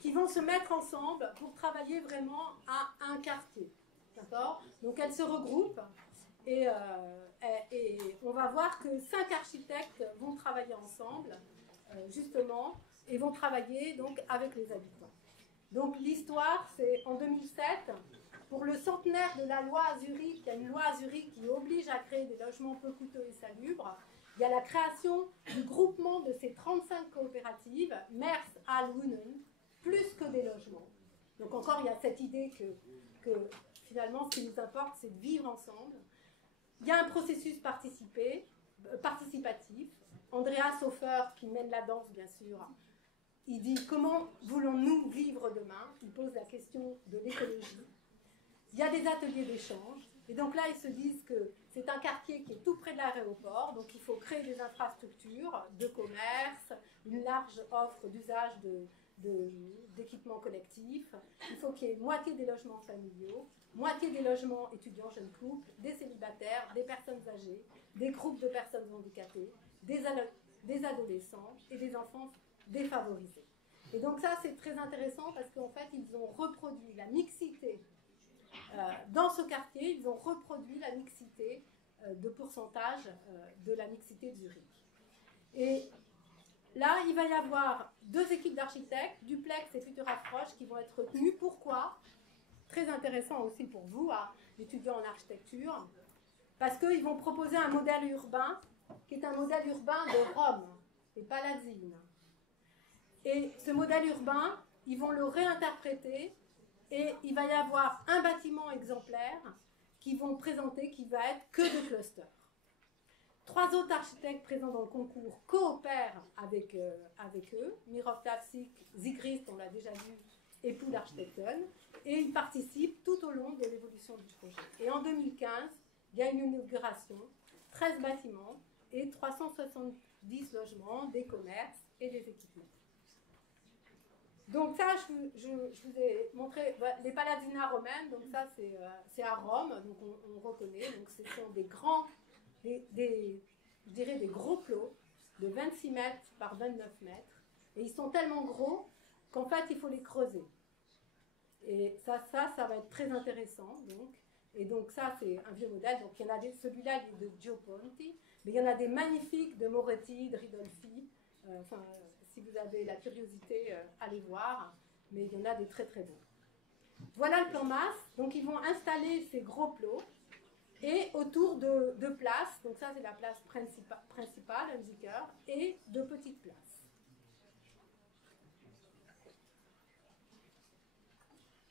qui vont se mettre ensemble pour travailler vraiment à un quartier. D'accord ? Donc elles se regroupent. Et on va voir que 5 architectes vont travailler ensemble, justement, et vont travailler donc avec les habitants. Donc l'histoire, c'est en 2007, pour le centenaire de la loi à Zurich, il y a une loi à Zurich qui oblige à créer des logements peu coûteux et salubres. Il y a la création du groupement de ces 35 coopératives, Mers al Wohnen, plus que des logements. Donc encore, il y a cette idée que finalement, ce qui nous importe, c'est de vivre ensemble. Il y a un processus participatif. Andreas Hofer, qui mène la danse, bien sûr, il dit « Comment voulons-nous vivre demain ?» Il pose la question de l'écologie. Il y a des ateliers d'échange. Et donc là, ils se disent que c'est un quartier qui est tout près de l'aéroport, donc il faut créer des infrastructures de commerce, une large offre d'usage d'équipements collectifs. Il faut qu'il y ait moitié des logements familiaux, moitié des logements étudiants jeunes couples, des célibataires, des personnes âgées, des groupes de personnes handicapées, des adolescents et des enfants défavorisés. Et donc ça, c'est très intéressant parce qu'en fait, ils ont reproduit la mixité. Dans ce quartier, ils ont reproduit la mixité de pourcentage de la mixité de Zurich. Et là, il va y avoir 2 équipes d'architectes, Duplex et Futura Frosch, qui vont être retenues. Pourquoi? Très intéressant aussi pour vous, étudiants en architecture, parce qu'ils vont proposer un modèle urbain qui est un modèle urbain de Rome et Palazzine. Et ce modèle urbain, ils vont le réinterpréter et il va y avoir un bâtiment exemplaire qui vont présenter qui va être que de clusters. 3 autres architectes présents dans le concours coopèrent avec eux, Mirov Tavsik, Zigrist, on l'a déjà vu, et Poul Architekten, et ils participent tout au long de l'évolution du projet. Et en 2015, il y a une inauguration, 13 bâtiments et 370 logements, des commerces et des équipements. Donc ça, je vous ai montré les Palazzinas romaines, donc ça c'est à Rome, donc on reconnaît, donc ce sont des grands, je dirais des gros plots de 26 mètres par 29 mètres, et ils sont tellement gros qu'en fait il faut les creuser. Et ça va être très intéressant, donc. Et donc ça c'est un vieux modèle, donc il y en a celui-là il est de Gio Ponti, mais il y en a des magnifiques de Moretti, de Ridolfi, si vous avez la curiosité, allez voir, mais il y en a des très très bons. Voilà le plan masse, donc ils vont installer ces gros plots, et autour de places, donc ça c'est la place principale, Unziker, et de petites places.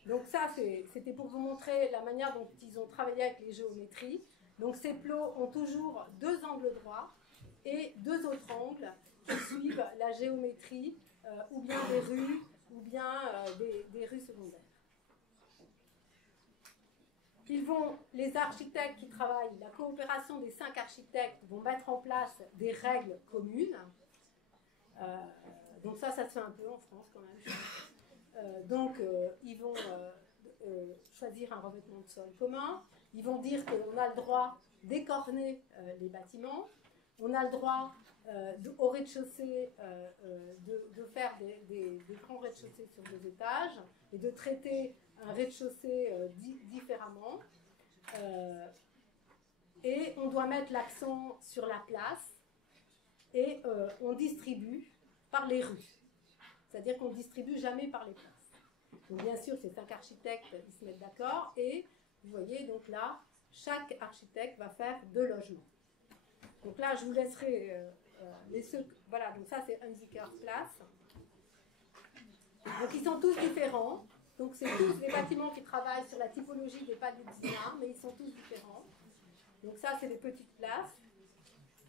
Donc ça c'était pour vous montrer la manière dont ils ont travaillé avec les géométries. Donc ces plots ont toujours 2 angles droits et 2 autres angles qui suivent la géométrie, ou bien des rues, ou bien des rues secondaires. Les architectes qui travaillent, la coopération des 5 architectes vont mettre en place des règles communes. Donc ça se fait un peu en France quand même. Ils vont choisir un revêtement de sol commun. Ils vont dire qu'on a le droit d'écorner les bâtiments. On a le droit au rez-de-chaussée de faire des grands rez-de-chaussée sur 2 étages et de traiter un rez-de-chaussée différemment. Et on doit mettre l'accent sur la place et on distribue par les rues. C'est-à-dire qu'on ne distribue jamais par les places. Donc bien sûr, ces 5 architectes, ils se mettent d'accord et vous voyez, donc là, chaque architecte va faire 2 logements. Donc là, je vous laisserai voilà, donc ça c'est Unziker Place. Donc ils sont tous différents. Donc c'est tous les bâtiments qui travaillent sur la typologie des Palazzinas, mais ils sont tous différents. Donc ça c'est les petites places.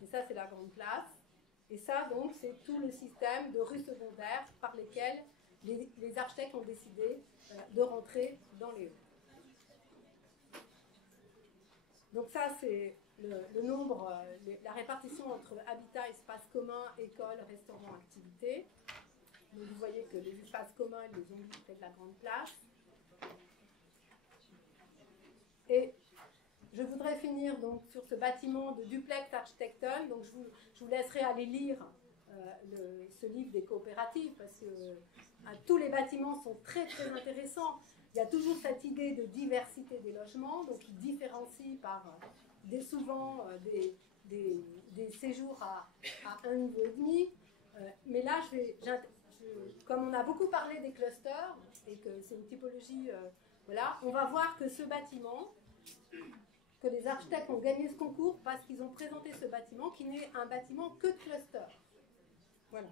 Et ça c'est la grande place. Et ça donc c'est tout le système de rues secondaires par lesquelles les architectes ont décidé de rentrer dans les hauts. Donc ça c'est le nombre, la répartition entre habitat, espace commun, école, restaurant, activité. Donc vous voyez que les espaces communs, ils les ont mis près de la grande place. Et je voudrais finir donc sur ce bâtiment de Duplex Architekten. Donc je vous laisserai aller lire ce livre des coopératives parce que tous les bâtiments sont très très intéressants. Il y a toujours cette idée de diversité des logements, donc ils différencient par souvent des séjours à 1,5 niveau. Mais là, comme on a beaucoup parlé des clusters et que c'est une typologie Voilà, on va voir que ce bâtiment, que les architectes ont gagné ce concours parce qu'ils ont présenté ce bâtiment qui n'est un bâtiment que de cluster. Voilà.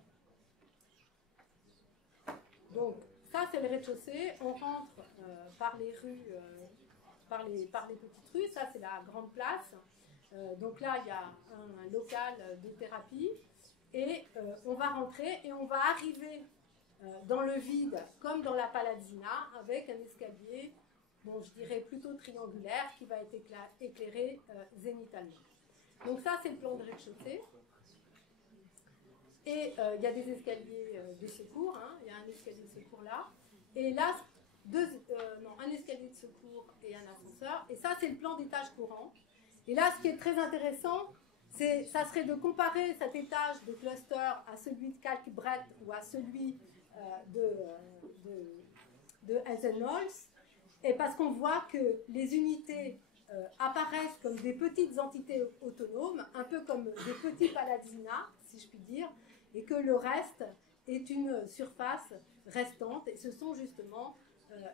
Donc, ça, c'est le rez-de-chaussée. On rentre par les rues, par les petites rues. Ça, c'est la grande place. Donc là, il y a un local de thérapie. Et on va rentrer et on va arriver dans le vide, comme dans la Palazzina, avec un escalier, bon, je dirais plutôt triangulaire, qui va être éclairé zénitalement. Donc ça, c'est le plan de rez-de-chaussée. Et il y a des escaliers de secours, hein. Il y a un escalier de secours là. Et là, un escalier de secours et un ascenseur. Et ça, c'est le plan d'étage courant. Et là, ce qui est très intéressant, ça serait de comparer cet étage de cluster à celui de Kalkbrett ou à celui de Helmholtz. Et parce qu'on voit que les unités apparaissent comme des petites entités autonomes, un peu comme des petits Palazzina, si je puis dire, et que le reste est une surface restante, et ce sont justement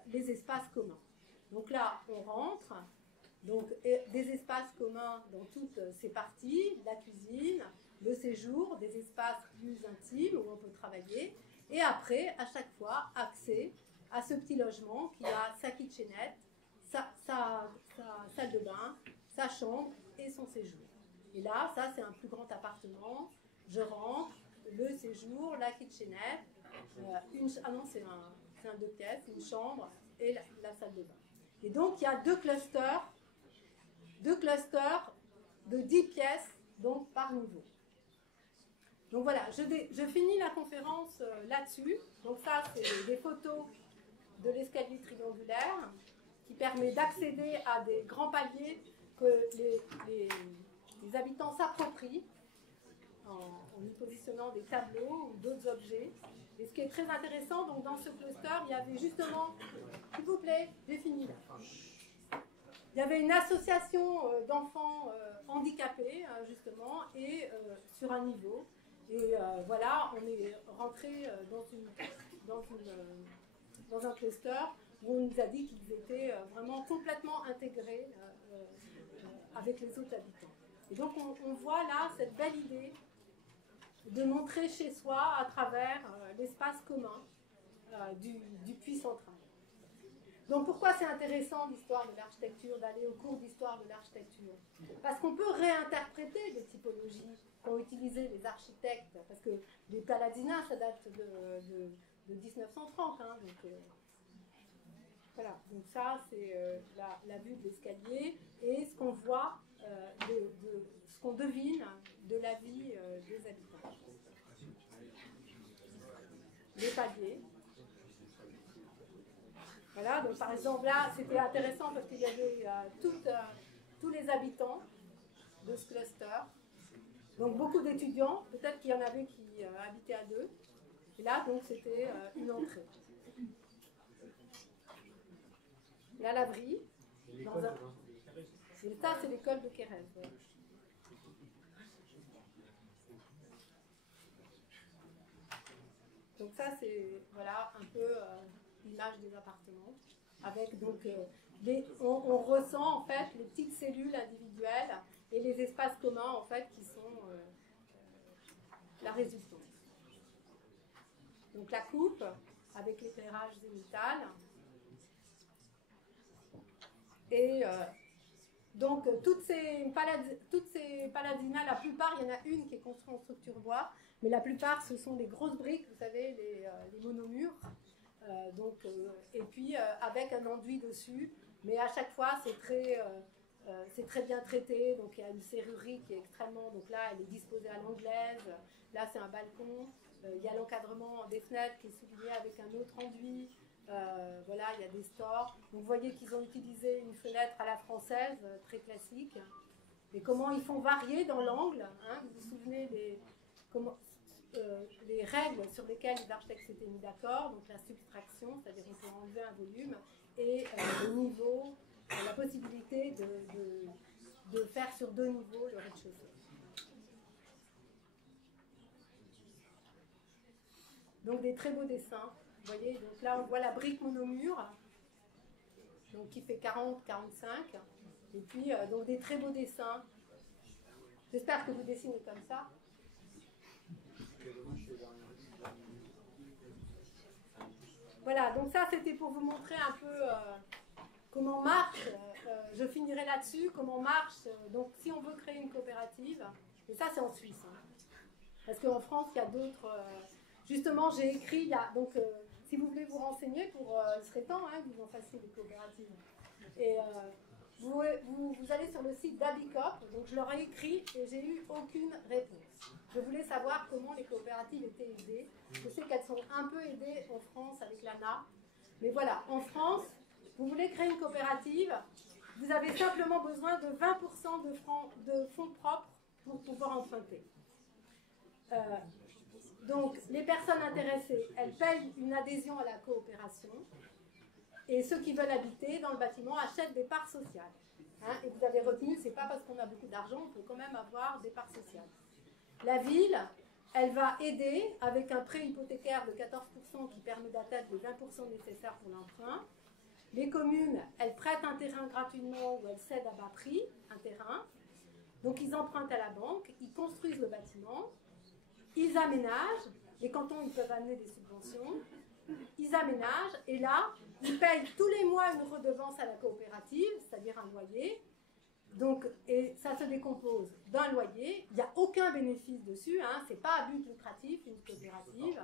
les espaces communs. Donc là, on rentre, donc des espaces communs dans toutes ces parties, la cuisine, le séjour, des espaces plus intimes où on peut travailler, et après, à chaque fois, accès à ce petit logement qui a sa kitchenette, sa salle de bain, sa chambre et son séjour. Et là, ça, c'est un plus grand appartement. Je rentre, le séjour, la kitchenette, c'est un 2 pièces, une chambre et la salle de bain. Et donc, il y a deux clusters de 10 pièces donc, par niveau. Donc voilà, je finis la conférence là-dessus. Donc ça, c'est des photos de l'escalier triangulaire qui permet d'accéder à des grands paliers que les habitants s'approprient en y positionnant des tableaux ou d'autres objets. Et ce qui est très intéressant, donc dans ce cluster, il y avait justement, s'il vous plaît, j'ai fini. Il y avait une association d'enfants handicapés, justement, et sur un niveau. Et voilà, on est rentré dans un cluster où on nous a dit qu'ils étaient vraiment complètement intégrés avec les autres habitants. Et donc on voit là cette belle idée de montrer chez soi à travers l'espace commun du puits central. Donc pourquoi c'est intéressant l'histoire de l'architecture, d'aller au cours d'histoire de l'architecture? Parce qu'on peut réinterpréter les typologies qu'ont utilisées les architectes, parce que les Palazzina, ça date de 1930, hein, donc voilà, donc ça c'est la vue de l'escalier et ce qu'on voit, ce qu'on devine de la vie des habitants. Les paliers. Voilà, donc par exemple là, c'était intéressant parce qu'il y avait tous les habitants de ce cluster. Donc beaucoup d'étudiants, peut-être qu'il y en avait qui habitaient à deux. Et là, donc, c'était une entrée. La laverie. Ça, c'est l'école de Kérez. Ouais. Donc ça, c'est voilà, un peu l'image des appartements. Avec donc, on ressent en fait les petites cellules individuelles et les espaces communs en fait qui sont la résultante. Donc la coupe avec l'éclairage zénital. Et donc toutes ces Palazzina, la plupart, il y en a une qui est construite en structure bois, mais la plupart ce sont des grosses briques, vous savez, les monomurs. Et puis avec un enduit dessus, mais à chaque fois c'est très bien traité, donc il y a une serrurerie qui est extrêmement, donc là elle est disposée à l'anglaise, là c'est un balcon, il y a l'encadrement des fenêtres qui est souligné avec un autre enduit, voilà, il y a des stores, donc vous voyez qu'ils ont utilisé une fenêtre à la française, très classique, et comment ils font varier dans l'angle, hein, vous vous souvenez les règles sur lesquelles les architectes s'étaient mis d'accord, donc la subtraction, c'est-à-dire on peut enlever un volume, et le niveau, la possibilité de faire sur 2 niveaux le rez-de-chaussée. Donc des très beaux dessins, vous voyez, donc là on voit la brique monomure, donc qui fait 40-45. Et puis, donc des très beaux dessins. J'espère que vous dessinez comme ça. Voilà, donc ça c'était pour vous montrer un peu comment marche, je finirai là-dessus, comment marche, donc si on veut créer une coopérative, et ça c'est en Suisse, hein, parce qu'en France il y a d'autres, justement j'ai écrit, donc si vous voulez vous renseigner, il serait temps que vous en fassiez des coopératives, et vous allez sur le site d'Abicop, donc je leur ai écrit et j'ai eu aucune réponse. Je voulais savoir comment les coopératives étaient aidées. Je sais qu'elles sont un peu aidées en France avec l'ANA. Mais voilà, en France, vous voulez créer une coopérative, vous avez simplement besoin de 20% de fonds propres pour pouvoir emprunter. Donc, les personnes intéressées, elles payent une adhésion à la coopération. Et ceux qui veulent habiter dans le bâtiment achètent des parts sociales. Hein, et vous avez retenu, c'est pas parce qu'on a beaucoup d'argent, on peut quand même avoir des parts sociales. La ville, elle va aider avec un prêt hypothécaire de 14% qui permet d'atteindre les 20% nécessaires pour l'emprunt. Les communes, elles prêtent un terrain gratuitement ou elles cèdent à bas prix un terrain. Donc ils empruntent à la banque, ils construisent le bâtiment, ils aménagent, les cantons ils peuvent amener des subventions, ils aménagent et là, ils payent tous les mois une redevance à la coopérative, c'est-à-dire un loyer. Donc, et ça se décompose d'un loyer, il n'y a aucun bénéfice dessus, hein, c'est pas à but lucratif, une coopérative,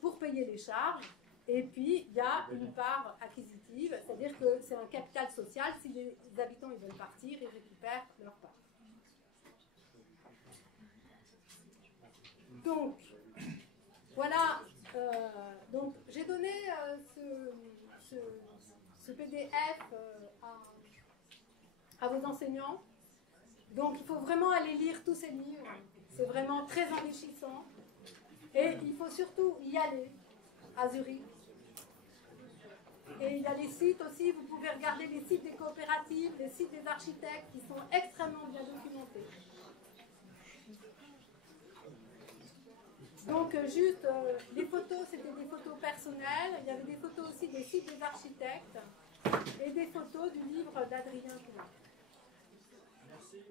pour payer les charges. Et puis, il y a une part acquisitive, c'est-à-dire que c'est un capital social, si les habitants ils veulent partir, ils récupèrent leur part. Donc, voilà, donc j'ai donné ce PDF à vos enseignants. Donc il faut vraiment aller lire tous ces livres. C'est vraiment très enrichissant. Et il faut surtout y aller à Zurich. Et il y a les sites aussi, vous pouvez regarder les sites des coopératives, les sites des architectes qui sont extrêmement bien documentés. Donc juste, les photos, c'était des photos personnelles. Il y avait des photos aussi des sites des architectes et des photos du livre d'Adrien Coulin. Merci.